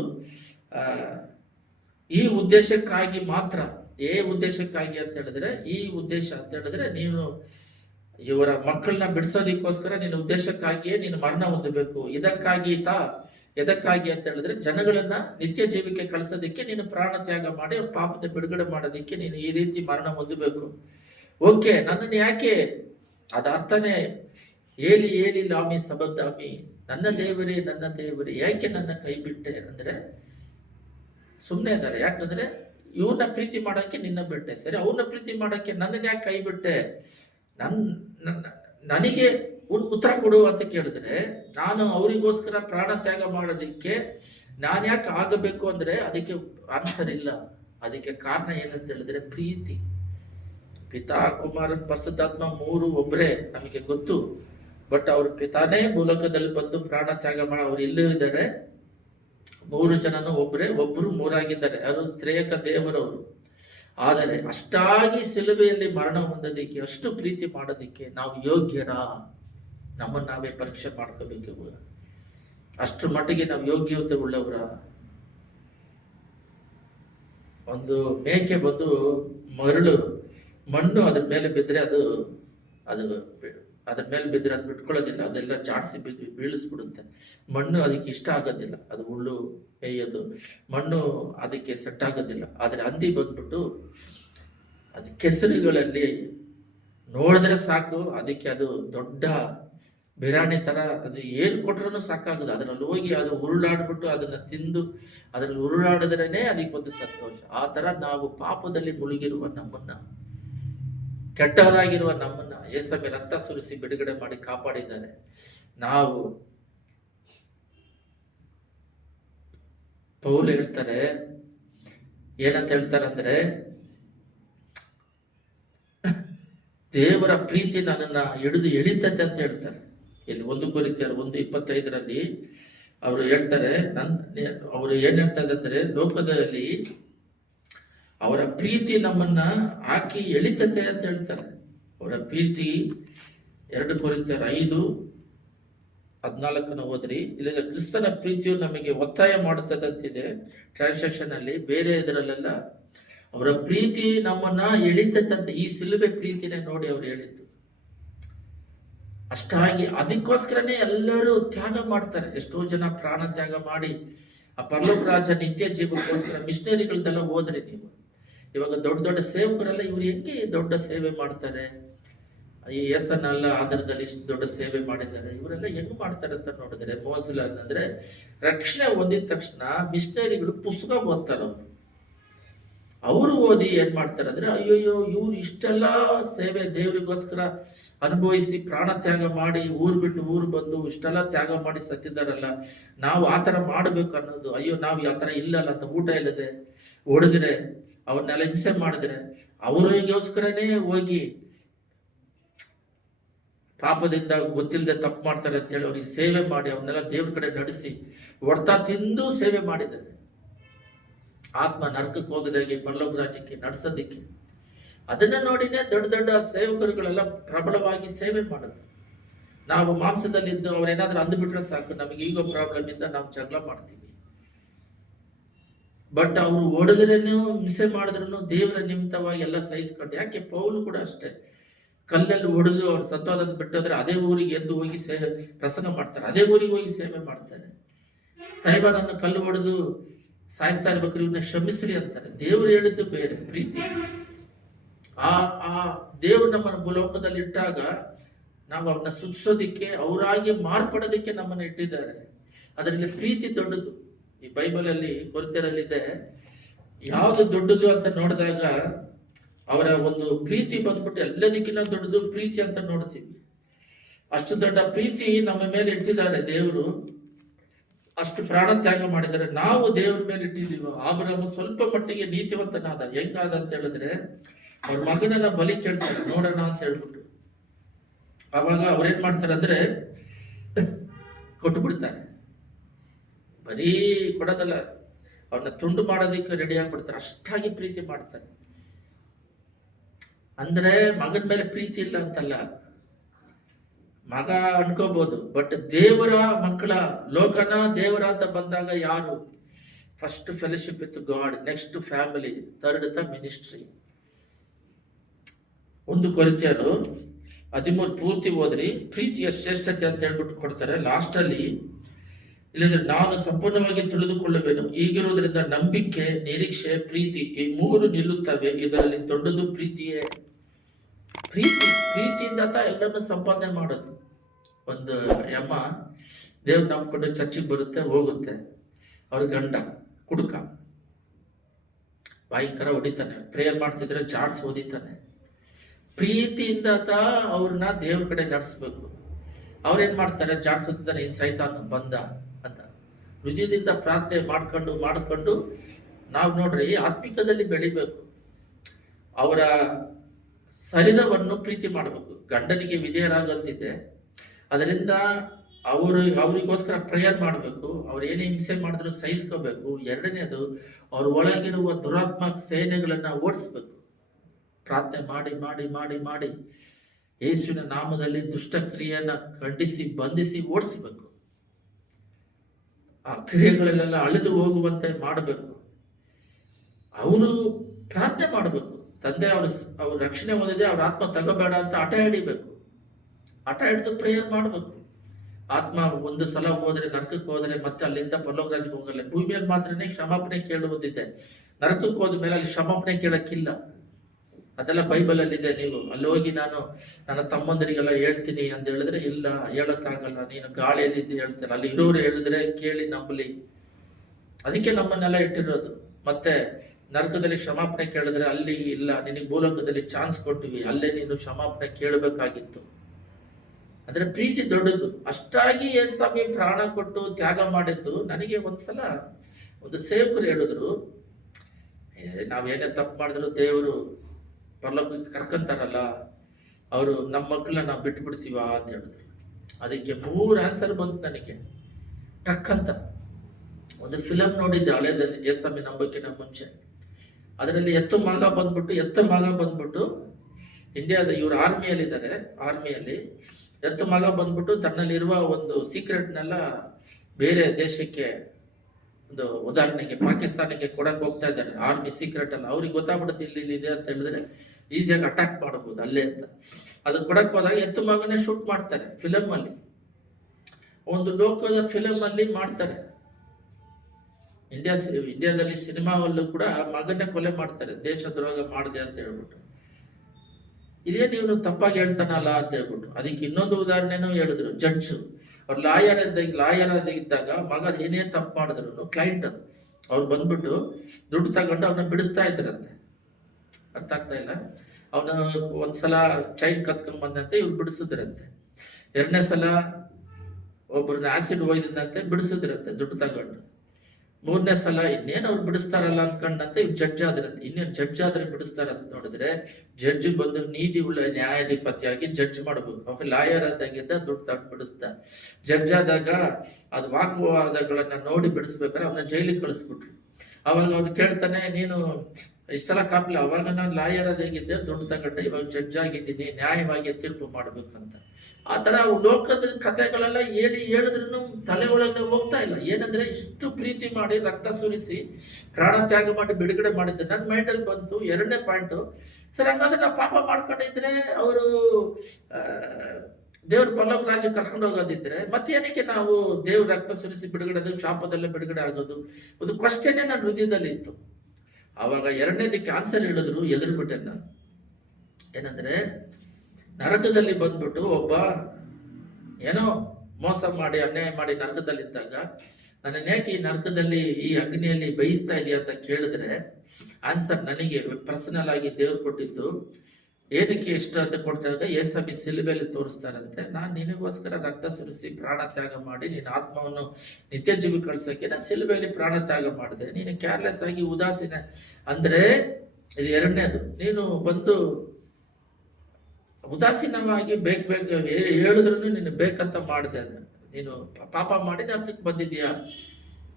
ಈ ಉದ್ದೇಶಕ್ಕಾಗಿ ಮಾತ್ರ. ಉದ್ದೇಶಕ್ಕಾಗಿ ಅಂತ ಹೇಳಿದ್ರೆ ಈ ಉದ್ದೇಶ ಅಂತ ಹೇಳಿದ್ರೆ ನೀನು ಇವರ ಮಕ್ಕಳನ್ನ ಬಿಡಿಸೋದಕ್ಕೋಸ್ಕರ ನಿನ್ನ ಉದ್ದೇಶಕ್ಕಾಗಿಯೇ ನೀನು ಮರಣ ಹೊಂದಬೇಕು. ಇದಕ್ಕಾಗಿ ಎದಕ್ಕಾಗಿ ಅಂತ ಹೇಳಿದ್ರೆ ಜನಗಳನ್ನ ನಿತ್ಯ ಜೀವಕ್ಕೆ ಕಳಿಸೋದಕ್ಕೆ ನೀನು ಪ್ರಾಣ ತ್ಯಾಗ ಮಾಡಿ ಪಾಪದ ಬಿಡುಗಡೆ ಮಾಡೋದಕ್ಕೆ ನೀನು ಈ ರೀತಿ ಮರಣ ಹೊಂದಬೇಕು. ಓಕೆ, ನನ್ನನ್ನು ಯಾಕೆ, ಅದ ಅರ್ಥನೇ ಏಲಿ ಏಲಿ ಲಾಮಿ ಸಬದ್ದಾಮಿ, ನನ್ನ ದೇವರೇ ಯಾಕೆ ನನ್ನ ಕೈ ಬಿಟ್ಟೆ ಅಂದ್ರೆ ಸುಮ್ಮನೆ ಇದ್ದಾರೆ. ಯಾಕಂದ್ರೆ ಇವ್ರನ್ನ ಪ್ರೀತಿ ಮಾಡಕ್ಕೆ ನಿನ್ನ ಬಿಟ್ಟೆ, ಸರಿ ಅವ್ರನ್ನ ಪ್ರೀತಿ ಮಾಡಕ್ಕೆ ನನ್ನನ್ನ ಯಾಕೆ ಕೈ ಬಿಟ್ಟೆ, ನನಗೆ ಉತ್ತರ ಕೊಡು ಅಂತ ಕೇಳಿದ್ರೆ ನಾನು ಅವರಿಗೋಸ್ಕರ ಪ್ರಾಣ ತ್ಯಾಗ ಮಾಡೋದಕ್ಕೆ ನಾನು ಯಾಕೆ ಆಗಬೇಕು ಅಂದ್ರೆ ಅದಕ್ಕೆ ಆನ್ಸರ್ ಇಲ್ಲ. ಅದಕ್ಕೆ ಕಾರಣ ಏನಂತ ಹೇಳಿದ್ರೆ ಪ್ರೀತಿ. ಪಿತಾ ಕುಮಾರನ್ ಪರಿಶುದ್ಧಾತ್ಮ ಮೂರು ಒಬ್ಬರೇ ನಮಗೆ ಗೊತ್ತು. ಬಟ್ ಅವ್ರ ಪಿತಾನೇ ಮೂಲಕದಲ್ಲಿ ಬಂದು ಪ್ರಾಣ ತ್ಯಾಗ ಮಾಡಿ ಅವ್ರು ಇಲ್ಲೂ ಇದ್ದಾರೆ. 3 ಜನನು ಒಬ್ಬರು ಮೂರಾಗಿದ್ದಾರೆ. ಅದು ತ್ರೇಕ ದೇವರವರು. ಆದರೆ ಅಷ್ಟಾಗಿ ಸಿಲುಬೆಯಲ್ಲಿ ಮರಣ ಹೊಂದೋದಿಕ್ಕೆ, ಅಷ್ಟು ಪ್ರೀತಿ ಮಾಡೋದಿಕ್ಕೆ ನಾವು ಯೋಗ್ಯರಾ? ನಮ್ಮನ್ನು ನಾವೇ ಪರೀಕ್ಷೆ ಮಾಡ್ಕೋಬೇಕು. ಅಷ್ಟರ ಮಟ್ಟಿಗೆ ನಾವು ಯೋಗ್ಯತೆ ಉಳ್ಳವರ? ಒಂದು ಮೇಕೆ ಬಂದು ಮಣ್ಣು ಅದ್ರ ಮೇಲೆ ಬಿದ್ದರೆ ಅದು ಬಿಟ್ಕೊಳ್ಳೋದಿಲ್ಲ, ಅದೆಲ್ಲ ಜಾಡಿಸಿ ಬೀಳಿಸ್ಬಿಡುತ್ತೆ. ಮಣ್ಣು ಅದಕ್ಕೆ ಇಷ್ಟ ಆಗೋದಿಲ್ಲ, ಅದು ಹುಲ್ಲು ಮೇಯೋದು, ಮಣ್ಣು ಅದಕ್ಕೆ ಸೆಟ್ ಆಗೋದಿಲ್ಲ. ಆದರೆ ಹಂದಿ ಬಂದ್ಬಿಟ್ಟು ಅದು ಕೆಸರುಗಳಲ್ಲಿ ನೋಡಿದ್ರೆ ಸಾಕು, ಅದಕ್ಕೆ ಅದು ದೊಡ್ಡ ಬಿರಾಣಿ ತರ, ಅದು ಏನು ಕೊಟ್ರೂ ಸಾಕಾಗದು. ಅದರಲ್ಲಿ ಹೋಗಿ ಅದು ಉರುಳಾಡ್ಬಿಟ್ಟು ಅದನ್ನ ತಿಂದು ಅದರಲ್ಲಿ ಉರುಳಾಡಿದ್ರೇನೆ ಅದಕ್ಕೊಂದು ಸಂತೋಷ. ಆ ತರ ನಾವು ಪಾಪದಲ್ಲಿ ಮುಳುಗಿರುವ ನಮ್ಮನ್ನ, ಕೆಟ್ಟವರಾಗಿರುವ ನಮ್ಮನ್ನ ಯೇಸು ರಕ್ತ ಸುರಿಸಿ ಬಿಡುಗಡೆ ಮಾಡಿ ಕಾಪಾಡಿದ್ದಾರೆ. ನಾವು ಪೌಲ್ ಹೇಳ್ತಾರೆ, ಏನಂತ ಹೇಳ್ತಾರೆ ಅಂದ್ರೆ, ದೇವರ ಪ್ರೀತಿ ನನ್ನನ್ನ ಹಿಡಿದು ಎಳಿತತೆ ಅಂತ ಹೇಳ್ತಾರೆ. ಇಲ್ಲಿ 1 ಕೊರಿಂಥಿಯರು 1:25 ಅವರು ಹೇಳ್ತಾರೆ, ಅವರು ಏನ್ ಹೇಳ್ತಾರೆ ಅಂದ್ರೆ, ಲೋಕದಲ್ಲಿ ಅವರ ಪ್ರೀತಿ ನಮ್ಮನ್ನ ಹಾಕಿ ಎಳಿತತೆ ಅಂತ ಹೇಳ್ತಾರೆ. ಅವರ ಪ್ರೀತಿ 2 ಕೊರಿಂಥಿಯರು 5:14 ಓದ್ರಿ. ಇಲ್ಲ, ಕ್ರಿಸ್ತನ ಪ್ರೀತಿಯು ನಮಗೆ ಒತ್ತಾಯ ಮಾಡುತ್ತದೆ ಅಂತಿದೆ ಟ್ರಾನ್ಸ್ಲೇಷನ್ ಅಲ್ಲಿ. ಬೇರೆ ಇದರಲ್ಲೆಲ್ಲ ಅವರ ಪ್ರೀತಿ ನಮ್ಮನ್ನ ಎಳಿತದಂತೆ. ಈ ಸಿಲುಬೆ ಪ್ರೀತಿನೇ ನೋಡಿ ಅವ್ರು ಹೇಳಿದ್ದು. ಅಷ್ಟಾಗಿ ಅದಕ್ಕೋಸ್ಕರನೇ ಎಲ್ಲರೂ ತ್ಯಾಗ ಮಾಡ್ತಾರೆ. ಎಷ್ಟೋ ಜನ ಪ್ರಾಣ ತ್ಯಾಗ ಮಾಡಿ ಆ ಪರಲೋಕ ರಾಜ್ಯ ನಿತ್ಯ ಜೀವಕ್ಕೋಸ್ಕರ ಮಿಷನರಿಗಳದೆಲ್ಲ ಹೋದ್ರಿ ನೀವು. ಇವಾಗ ದೊಡ್ಡ ದೊಡ್ಡ ಸೇವಕರೆಲ್ಲ ಇವ್ರು ಹೆಂಗೆ ದೊಡ್ಡ ಸೇವೆ ಮಾಡ್ತಾರೆ? ಈ ಎಸ್ಎನ್ಎಲ್ ಆಂಧ್ರದಲ್ಲಿ ಇಷ್ಟು ದೊಡ್ಡ ಸೇವೆ ಮಾಡಿದ್ದಾರೆ, ಇವರೆಲ್ಲ ಹೆಂಗ್ ಮಾಡ್ತಾರೆ ಅಂತ ನೋಡಿದ್ರೆ, ಮೋಸಲ ಅಂದ್ರೆ ರಕ್ಷಣೆ ಹೊಂದಿದ ತಕ್ಷಣ ಮಿಷನರಿಗಳು ಪುಸ್ತಕ ಓದ್ತಾರೆ. ಅವರು ಓದಿ ಏನ್ ಮಾಡ್ತಾರೆ ಅಂದ್ರೆ, ಅಯ್ಯೋಯ್ಯೋ ಇವ್ರು ಇಷ್ಟೆಲ್ಲ ಸೇವೆ ದೇವರಿಗೋಸ್ಕರ ಅನುಭವಿಸಿ ಪ್ರಾಣ ತ್ಯಾಗ ಮಾಡಿ ಊರು ಬಿಟ್ಟು ಊರು ಬಂದು ಇಷ್ಟೆಲ್ಲ ತ್ಯಾಗ ಮಾಡಿ ಸತ್ತಿದ್ದಾರಲ್ಲ, ನಾವು ಆತರ ಮಾಡ್ಬೇಕು ಅನ್ನೋದು. ಅಯ್ಯೋ ನಾವು ಆ ಥರ ಇಲ್ಲಲ್ಲ ಅಂತ, ಊಟ ಇಲ್ಲದೆ ಹೊಡೆದ್ರೆ ಅವ್ರನ್ನೆಲ್ಲ ಹಿಂಸೆ ಮಾಡಿದ್ರೆ ಅವರಿಗೋಸ್ಕರನೇ ಹೋಗಿ ಪಾಪದಿಂದ ಗೊತ್ತಿಲ್ಲದೆ ತಪ್ಪು ಮಾಡ್ತಾರೆ ಅಂತೇಳಿ ಅವ್ರಿಗೆ ಸೇವೆ ಮಾಡಿ ಅವ್ರನ್ನೆಲ್ಲ ದೇವ್ರ ಕಡೆ ನಡೆಸಿ ಹೊಡ್ತಾ ತಿಂದು ಸೇವೆ ಮಾಡಿದ್ದಾರೆ. ಆತ್ಮ ನರಕಕ್ಕೆ ಹೋಗದಾಗೆ ಪರಲೋಕ ರಾಜ್ಯಕ್ಕೆ ನಡೆಸೋದಿಕ್ಕೆ. ಅದನ್ನ ನೋಡಿನೇ ದೊಡ್ಡ ದೊಡ್ಡ ಸೇವಕರುಗಳೆಲ್ಲ ಪ್ರಬಲವಾಗಿ ಸೇವೆ ಮಾಡೋದು. ನಾವು ಮಾಂಸದಲ್ಲಿದ್ದು ಅವ್ರೇನಾದ್ರೂ ಅಂದುಬಿಟ್ರೆ ಸಾಕು, ನಮಗೆ ಈಗೋ ಪ್ರಾಬ್ಲಮ್ ಇಂದ ನಾವು ಜಗಳ ಮಾಡ್ತೀವಿ. ಬಟ್ ಅವರು ಹೊಡೆದ್ರೇನು ಹಿಂಸೆ ಮಾಡಿದ್ರು ದೇವರ ನಿಮಿತ್ತವಾಗಿ ಎಲ್ಲ ಸಹಿಸ್ಕೊಂಡು. ಯಾಕೆ ಪೌಲು ಕೂಡ ಅಷ್ಟೇ, ಕಲ್ಲಲ್ಲಿ ಹೊಡೆದು ಅವ್ರು ಸತ್ತೋದನ್ನು ಬಿಟ್ಟೋದ್ರೆ ಅದೇ ಊರಿಗೆ ಎದ್ದು ಹೋಗಿ ಪ್ರಸಂಗ ಮಾಡ್ತಾರೆ, ಅದೇ ಊರಿಗೆ ಹೋಗಿ ಸೇವೆ ಮಾಡ್ತಾರೆ. ಸಾಯಿಬನನ್ನು ಕಲ್ಲು ಹೊಡೆದು ಸಾಯಿಸ್ತಾ ಇರ್ಬೇಕಾದ್ರೆ ಇವನ್ನ ಕ್ಷಮಿಸ್ರಿ ಅಂತಾರೆ. ದೇವರು ಹೇಳಿದ್ದು ಬೇರೆ, ಪ್ರೀತಿ. ಆ ದೇವರು ನಮ್ಮನ್ನು ಲೋಕದಲ್ಲಿ ಇಟ್ಟಾಗ ನಾವು ಅವನ್ನ ಸುತ್ಸೋದಿಕ್ಕೆ, ಅವರಾಗಿ ಮಾರ್ಪಡೋದಿಕ್ಕೆ ನಮ್ಮನ್ನು ಇಟ್ಟಿದ್ದಾರೆ. ಅದರಲ್ಲಿ ಪ್ರೀತಿ ದೊಡ್ಡದು. ಈ ಬೈಬಲಲ್ಲಿ ಕೊರಿನ್ಥರಲ್ಲಿದೆ, ಯಾವುದು ದೊಡ್ಡದು ಅಂತ ನೋಡಿದಾಗ ಅವರ ಒಂದು ಪ್ರೀತಿ ಬಂದ್ಬಿಟ್ಟು ಎಲ್ಲದಕ್ಕಿಂತ ದೊಡ್ಡದು ಪ್ರೀತಿ ಅಂತ ನೋಡ್ತೀವಿ. ಅಷ್ಟು ದೊಡ್ಡ ಪ್ರೀತಿ ನಮ್ಮ ಮೇಲೆ ಇಟ್ಟಿದ್ದಾರೆ ದೇವರು. ಅಷ್ಟು ಪ್ರಾಣ ತ್ಯಾಗ ಮಾಡಿದ್ದಾರೆ. ನಾವು ದೇವ್ರ ಮೇಲೆ ಇಟ್ಟಿದ್ದೀವಿ. ಆಬ್ರಹಾಮ ಸ್ವಲ್ಪ ಮಟ್ಟಿಗೆ ನೀತಿವಂತನಾದ. ಹೆಂಗಾದ ಅಂತ ಹೇಳಿದ್ರೆ, ಅವ್ರ ಮಗನನ್ನ ಬಲಿ ಕೇಳ್ತಾರೆ ನೋಡೋಣ ಅಂತ ಹೇಳ್ಬಿಟ್ಟು. ಅವಾಗ ಅವ್ರೇನ್ ಮಾಡ್ತಾರೆ ಅಂದ್ರೆ ಕೊಟ್ಟು ಬಿಡ್ತಾರೆ. ಬರೀ ಕೊಡೋದಲ್ಲ, ಅವ್ರನ್ನ ತುಂಡು ಮಾಡೋದಕ್ಕೆ ರೆಡಿ ಆಗ್ಬಿಡ್ತಾರೆ. ಅಷ್ಟಾಗಿ ಪ್ರೀತಿ ಮಾಡ್ತಾರೆ. ಅಂದ್ರೆ ಮಗನ ಮೇಲೆ ಪ್ರೀತಿ ಇಲ್ಲ ಅಂತಲ್ಲ, ಮಗ ಅನ್ಕೋಬಹುದು. ಬಟ್ ದೇವರ ಮಕ್ಕಳ, ಲೋಕನ ದೇವರ ಅಂತ ಬಂದಾಗ ಯಾರು? First fellowship with god, next family, third the ministry. 1 ಕೊರಿಂಥಿಯರು 13 ಪೂರ್ತಿ ಓದ್ರಿ. ಪ್ರೀತಿಯ ಶ್ರೇಷ್ಠತೆ ಅಂತ ಹೇಳ್ಬಿಟ್ಟು ಕೊಡ್ತಾರೆ. ಲಾಸ್ಟ್ ಅಲ್ಲಿ ಇಲ್ಲಂದ್ರೆ ನಾನು ಸಂಪೂರ್ಣವಾಗಿ ತಿಳಿದುಕೊಳ್ಳುವೆನು. ಈಗಿರುವುದರಿಂದ ನಂಬಿಕೆ, ನಿರೀಕ್ಷೆ, ಪ್ರೀತಿ ಈ ಮೂರು ನಿಲ್ಲುತ್ತವೆ. ಇದರಲ್ಲಿ ದೊಡ್ಡದು ಪ್ರೀತಿಯೇ. ಪ್ರೀತಿಯಿಂದ ಎಲ್ಲರನ್ನು ಸಂಪಾದನೆ ಮಾಡೋದು. ಒಂದು ಅಮ್ಮ ದೇವ್ರು ನಂಬ್ಕೊಂಡು ಚರ್ಚಿಗೆ ಬರುತ್ತೆ, ಹೋಗುತ್ತೆ. ಅವ್ರ ಗಂಡ ಕುಡುಕ, ಭಯಂಕರ ಹೊಡಿತಾನೆ, ಪ್ರೇಯರ್ ಮಾಡ್ತಿದ್ರೆ ಜಾಡ್ಸ್ ಓದಿತಾನೆ. ಪ್ರೀತಿಯಿಂದ ಅವ್ರನ್ನ ದೇವ್ರ ಕಡೆ ನಡೆಸ್ಬೇಕು. ಅವ್ರೇನ್ ಮಾಡ್ತಾರೆ, ಜಾಡ್ಸ್ ಓದಿತಾನೆ, ಇನ್ ಸೈತಾನ್ ಬಂದ ಅಂತ ಹೃದಯದಿಂದ ಪ್ರಾರ್ಥನೆ ಮಾಡ್ಕೊಂಡು ನಾವು ನೋಡ್ರಿ ಆತ್ಮಿಕದಲ್ಲಿ ಬೆಳಿಬೇಕು. ಅವರ ಶರೀರವನ್ನು ಪ್ರೀತಿ ಮಾಡಬೇಕು. ಗಂಡನಿಗೆ ವಿಧೇಯರಾಗಂತಿದೆ, ಅದರಿಂದ ಅವರಿಗೋಸ್ಕರ ಪ್ರೇಯರ್ ಮಾಡಬೇಕು. ಅವ್ರು ಏನೇ ಹಿಂಸೆ ಮಾಡಿದ್ರು ಸಹಿಸ್ಕೋಬೇಕು. ಎರಡನೇದು, ಅವ್ರ ಒಳಗಿರುವ ದುರಾತ್ಮಕ ಸೇನೆಗಳನ್ನ ಓಡಿಸ್ಬೇಕು. ಪ್ರಾರ್ಥನೆ ಮಾಡಿ ಮಾಡಿ ಮಾಡಿ ಮಾಡಿ ಯೇಸುವಿನ ನಾಮದಲ್ಲಿ ದುಷ್ಟಕ್ರಿಯೆಯನ್ನ ಖಂಡಿಸಿ ಬಂಧಿಸಿ ಓಡಿಸ್ಬೇಕು. ಆ ಕ್ರಿಯೆಗಳಲ್ಲೆಲ್ಲ ಅಳಿದು ಹೋಗುವಂತೆ ಮಾಡಬೇಕು. ಅವರು ಪ್ರಾರ್ಥನೆ ಮಾಡಬೇಕು. ತಂದೆ ಅವ್ರ ರಕ್ಷಣೆ ಹೊಂದಿದೆ, ಅವ್ರ ಆತ್ಮ ತಗೋಬೇಡ ಅಂತ ಹಠ ಹಿಡಿಬೇಕು. ಹಠ ಹಿಡಿದು ಪ್ರೇಯರ್ ಮಾಡಬೇಕು. ಆತ್ಮ ಒಂದು ಸಲ ಹೋದ್ರೆ, ನರಕಕ್ಕೆ ಹೋದ್ರೆ ಮತ್ತೆ ಅಲ್ಲಿಂದ ಪರಲೋಕ ರಾಜ್ಯಕ್ಕೆ ಹೋಗಲ್ಲ. ಭೂಮಿಯಲ್ಲಿ ಮಾತ್ರನೇ ಕ್ಷಮಾಪಣೆ ಕೇಳುವುದಿದೆ. ನರಕಕ್ಕೆ ಹೋದ ಮೇಲೆ ಅಲ್ಲಿ ಕ್ಷಮಾಪಣೆ ಕೇಳಕ್ಕಿಲ್ಲ. ಅದೆಲ್ಲ ಬೈಬಲ್ ಅಲ್ಲಿ ಇದೆ. ನೀವು ಅಲ್ಲಿ ಹೋಗಿ ನಾನು ನನ್ನ ತಮ್ಮಂದರಿಗೆಲ್ಲ ಹೇಳ್ತೀನಿ ಅಂತ ಹೇಳಿದ್ರೆ ಇಲ್ಲ, ಹೇಳಕ್ಕಾಗಲ್ಲ. ನೀನು ಗಾಳಿಯಲ್ಲಿದ್ದು ಹೇಳ್ತೀರ. ಅಲ್ಲಿ ಇರೋರು ಹೇಳಿದ್ರೆ ಕೇಳಿ ನಂಬಲಿ. ಅದಕ್ಕೆ ನಮ್ಮನ್ನೆಲ್ಲ ಇಟ್ಟಿರೋದು. ಮತ್ತೆ ನರಕದಲ್ಲಿ ಕ್ಷಮಾಪಣೆ ಕೇಳಿದ್ರೆ ಅಲ್ಲಿ ಇಲ್ಲ, ನಿನಗೆ ಭೂಲೋಕದಲ್ಲಿ ಚಾನ್ಸ್ ಕೊಟ್ಟಿವಿ, ಅಲ್ಲೇ ನೀನು ಕ್ಷಮಾಪಣೆ ಕೇಳಬೇಕಾಗಿತ್ತು. ಅದರ ಪ್ರೀತಿ ದೊಡ್ಡದು. ಅಷ್ಟಾಗಿ ಯೇಸುಸ್ವಾಮಿ ಪ್ರಾಣ ಕೊಟ್ಟು ತ್ಯಾಗ ಮಾಡಿದ್ದು. ನನಗೆ ಒಂದ್ಸಲ ಒಂದು ಸೇವಕರು ಹೇಳಿದ್ರು, ನಾವೇನೇ ತಪ್ಪು ಮಾಡಿದ್ರು ದೇವರು ಪರಲೋಕಕ್ಕೆ ಕರ್ಕೊಂತಾರಲ್ಲ, ಅವರು ನಮ್ಮ ಮಕ್ಕಳನ್ನ ನಾವು ಬಿಟ್ಟು ಬಿಡ್ತೀವ ಅಂತ ಹೇಳಿದ್ರು. ಅದಕ್ಕೆ 3 ಆನ್ಸರ್ ಬಂತು ನನಗೆ ಟಕ್ ಅಂತ. ಒಂದು ಫಿಲಮ್ ನೋಡಿದ್ದೆ ಹಳೆದಲ್ಲಿ, ಯೇಸುಸ್ವಾಮಿ ನಂಬಕ್ಕಿಂತ ಮುಂಚೆ. ಅದರಲ್ಲಿ ಎತ್ತು ಮಗ ಬಂದ್ಬಿಟ್ಟು ಇಂಡಿಯಾದ ಇವರು ಆರ್ಮಿಯಲ್ಲಿದ್ದಾರೆ. ಆರ್ಮಿಯಲ್ಲಿ ಎತ್ತು ಮಗ ಬಂದ್ಬಿಟ್ಟು ತನ್ನಲ್ಲಿರುವ ಒಂದು ಸೀಕ್ರೆಟ್ನೆಲ್ಲ ಬೇರೆ ದೇಶಕ್ಕೆ, ಒಂದು ಉದಾಹರಣೆಗೆ ಪಾಕಿಸ್ತಾನಕ್ಕೆ ಕೊಡಕ್ಕೆ ಹೋಗ್ತಾ ಇದ್ದಾರೆ. ಆರ್ಮಿ ಸೀಕ್ರೆಟ್ ಅಲ್ಲ, ಅವ್ರಿಗೆ ಗೊತ್ತಾಗ್ಬಿಡುತ್ತೆ ಇಲ್ಲಿ ಇದೆ ಅಂತ ಹೇಳಿದ್ರೆ ಈಸಿಯಾಗಿ ಅಟ್ಯಾಕ್ ಮಾಡಬಹುದು ಅಲ್ಲೇ ಅಂತ. ಅದು ಕೊಡಕ್ಕೆ ಹೋದಾಗ ಎತ್ತು ಮಗನೇ ಶೂಟ್ ಮಾಡ್ತಾರೆ. ಫಿಲಮ್ ಅಲ್ಲಿ, ಒಂದು ಲೋಕದ ಫಿಲಮ್ ಅಲ್ಲಿ ಮಾಡ್ತಾರೆ. ಇಂಡಿಯಾದಲ್ಲಿ ಸಿನಿಮಾವಲ್ಲೂ ಕೂಡ ಮಗನ್ನೇ ಕೊಲೆ ಮಾಡ್ತಾರೆ, ದೇಶದ್ರೋಹ ಮಾಡಿದೆ ಅಂತ ಹೇಳ್ಬಿಟ್ಟು. ಇದೇ ನೀವು ತಪ್ಪಾಗಿ ಹೇಳ್ತಾನಲ್ಲ ಅಂತ ಹೇಳ್ಬಿಟ್ಟು. ಅದಕ್ಕೆ ಇನ್ನೊಂದು ಉದಾಹರಣೆನೂ ಹೇಳಿದ್ರು. ಜಡ್ಜು ಅವ್ರು ಲಾಯರ್ ಇದ್ದಾಗ ಮಗ ಏನೇ ತಪ್ಪು ಮಾಡಿದ್ರು, ಕ್ಲೈಂಟ್ ಅವ್ರು ಬಂದ್ಬಿಟ್ಟು ದುಡ್ಡು ತಗೊಂಡು ಅವನ್ನ ಬಿಡಿಸ್ತಾ ಇದ್ರಂತೆ. ಅರ್ಥ ಆಗ್ತಾ ಇಲ್ಲ. ಅವನ ಒಂದ್ಸಲ ಚೈನ್ ಕತ್ಕೊಂಡ್ ಬಂದಂತೆ ಇವ್ರು ಬಿಡಿಸಿದ್ರಂತೆ. 2ನೇ ಸಲ ಒಬ್ಬರನ್ನ ಆಸಿಡ್ ಒಯ್ದಂತೆ ಬಿಡಿಸಿದ್ರಂತೆ ದುಡ್ಡು ತಗೊಂಡು. 3ನೇ ಸಲ ಇನ್ನೇನು ಅವ್ರು ಬಿಡಿಸ್ತಾರಲ್ಲ ಅನ್ಕೊಂಡಂತೆ ಇವ್ರು ಜಡ್ಜ್ ಆದ್ರಂತೆ. ಇನ್ನೇನು ಜಡ್ಜ್ ಆದ್ರೆ ಬಿಡಿಸ್ತಾರಂತ ನೋಡಿದ್ರೆ, ಜಡ್ಜ್ ಬಂದು ನೀತಿ ಉಳ್ಳ ನ್ಯಾಯಾಧಿಪತಿಯಾಗಿ ಜಡ್ಜ್ ಮಾಡ್ಬೇಕು. ಅವಾಗ ಲಾಯರ್ ಆದಾಗಿದ್ದ ದುಡ್ಡು ತಗೊಂಡು ಬಿಡಿಸ್ತಾ. ಜಡ್ಜ್ ಆದಾಗ ಅದು ವಾಗ್ವಾದಗಳನ್ನ ನೋಡಿ ಬಿಡಿಸ್ಬೇಕಾದ್ರೆ ಅವನ್ನ ಜೈಲಿಗೆ ಕಳಿಸ್ಬಿಟ್ರು. ಅವಾಗ ಅವ್ನು ಕೇಳ್ತಾನೆ, ನೀನು ಇಷ್ಟೆಲ್ಲ ಕಾಪಿಲ್ಲ, ಅವಾಗ ನಾನು ಲಾಯರ್ ಆದಾಗಿದ್ದೆ, ದುಡ್ಡು ತಗೊಂಡೆ, ಇವಾಗ ಜಡ್ಜ್ ಆಗಿದ್ದೀನಿ, ನ್ಯಾಯವಾಗಿ ತೀರ್ಪು ಮಾಡ್ಬೇಕಂತ. ಆ ತರ ಲೋಕದ ಕಥೆಗಳೆಲ್ಲ ಹೇಳಿದ್ರು ತಲೆ ಒಳಗಡೆ ಹೋಗ್ತಾ ಇಲ್ಲ. ಏನಂದ್ರೆ ಇಷ್ಟು ಪ್ರೀತಿ ಮಾಡಿ ರಕ್ತ ಸುರಿಸಿ ಪ್ರಾಣ ತ್ಯಾಗ ಮಾಡಿ ಬಿಡುಗಡೆ ಮಾಡಿದ್ದು ನನ್ನ ಮೈಂಡಲ್ಲಿ ಬಂತು. 2ನೇ ಪಾಯಿಂಟ್, ಸರ್ ಹಂಗಾದ್ರೆ ನಾವು ಪಾಪ ಮಾಡ್ಕೊಂಡಿದ್ರೆ ಅವರು ದೇವ್ರ ಪರಲೋಕ ರಾಜ್ಯ ಕರ್ಕೊಂಡು ಹೋಗೋದಿದ್ರೆ ಮತ್ತೇನಕ್ಕೆ ನಾವು ದೇವ್ರ ರಕ್ತ ಸುರಿಸಿ ಬಿಡುಗಡೆ, ಶಾಪದಲ್ಲೇ ಬಿಡುಗಡೆ ಆಗೋದು? ಒಂದು ಕ್ವಶನೇ ನನ್ನ ಹೃದಯದಲ್ಲಿ ಇತ್ತು. ಆವಾಗ 2ನೇದಕ್ಕೆ ಆನ್ಸರ್ ಹೇಳಿದ್ರು, ಎದುರುಬಿಟ್ಟೆ ನಾನು. ಏನಂದ್ರೆ, ನರಕದಲ್ಲಿ ಬಂದ್ಬಿಟ್ಟು ಒಬ್ಬ ಏನೋ ಮೋಸ ಮಾಡಿ ಅನ್ಯಾಯ ಮಾಡಿ ನರಕದಲ್ಲಿದ್ದಾಗ ನನ್ನ ಯಾಕೆ ಈ ನರಕದಲ್ಲಿ ಈ ಅಗ್ನಿಯಲ್ಲಿ ಬೇಯಿಸ್ತಾ ಇದೆಯಾ ಅಂತ ಕೇಳಿದ್ರೆ, ಆನ್ಸರ್ ನನಗೆ ಪರ್ಸನಲ್ ಆಗಿ ದೇವ್ರು ಕೊಟ್ಟಿದ್ದು. ಏನಕ್ಕೆ ಇಷ್ಟ ಅಂತ ಕೊಡ್ತಾಗ ಯೇಸುಸ್ವಾಮಿ ಸಿಲುಬೆಯಲ್ಲಿ ತೋರಿಸ್ತಾರಂತೆ, ನಾನು ನಿನಗೋಸ್ಕರ ರಕ್ತ ಸುರಿಸಿ ಪ್ರಾಣ ತ್ಯಾಗ ಮಾಡಿ ನಿನ್ನ ಆತ್ಮವನ್ನು ನಿತ್ಯ ಜೀವಿ ಕಳ್ಸೋಕ್ಕೆ ನಾನು ಸಿಲುಬೆಯಲ್ಲಿ ಪ್ರಾಣ ತ್ಯಾಗ ಮಾಡಿದೆ. ನೀನು ಕೇರ್ಲೆಸ್ ಆಗಿ ಉದಾಸೀನ ಅಂದ್ರೆ ಇದು 2ನೇದು. ನೀನು ಬಂದು ಉದಾಸೀನವಾಗಿ ಬೇಕು ಹೇಳಿದ್ರು ನೀನು ಬೇಕಂತ ಮಾಡಿದೆ. ನೀನು ಪಾಪ ಮಾಡಿ ನರಕಕ್ಕೆ ಬಂದಿದ್ಯಾ,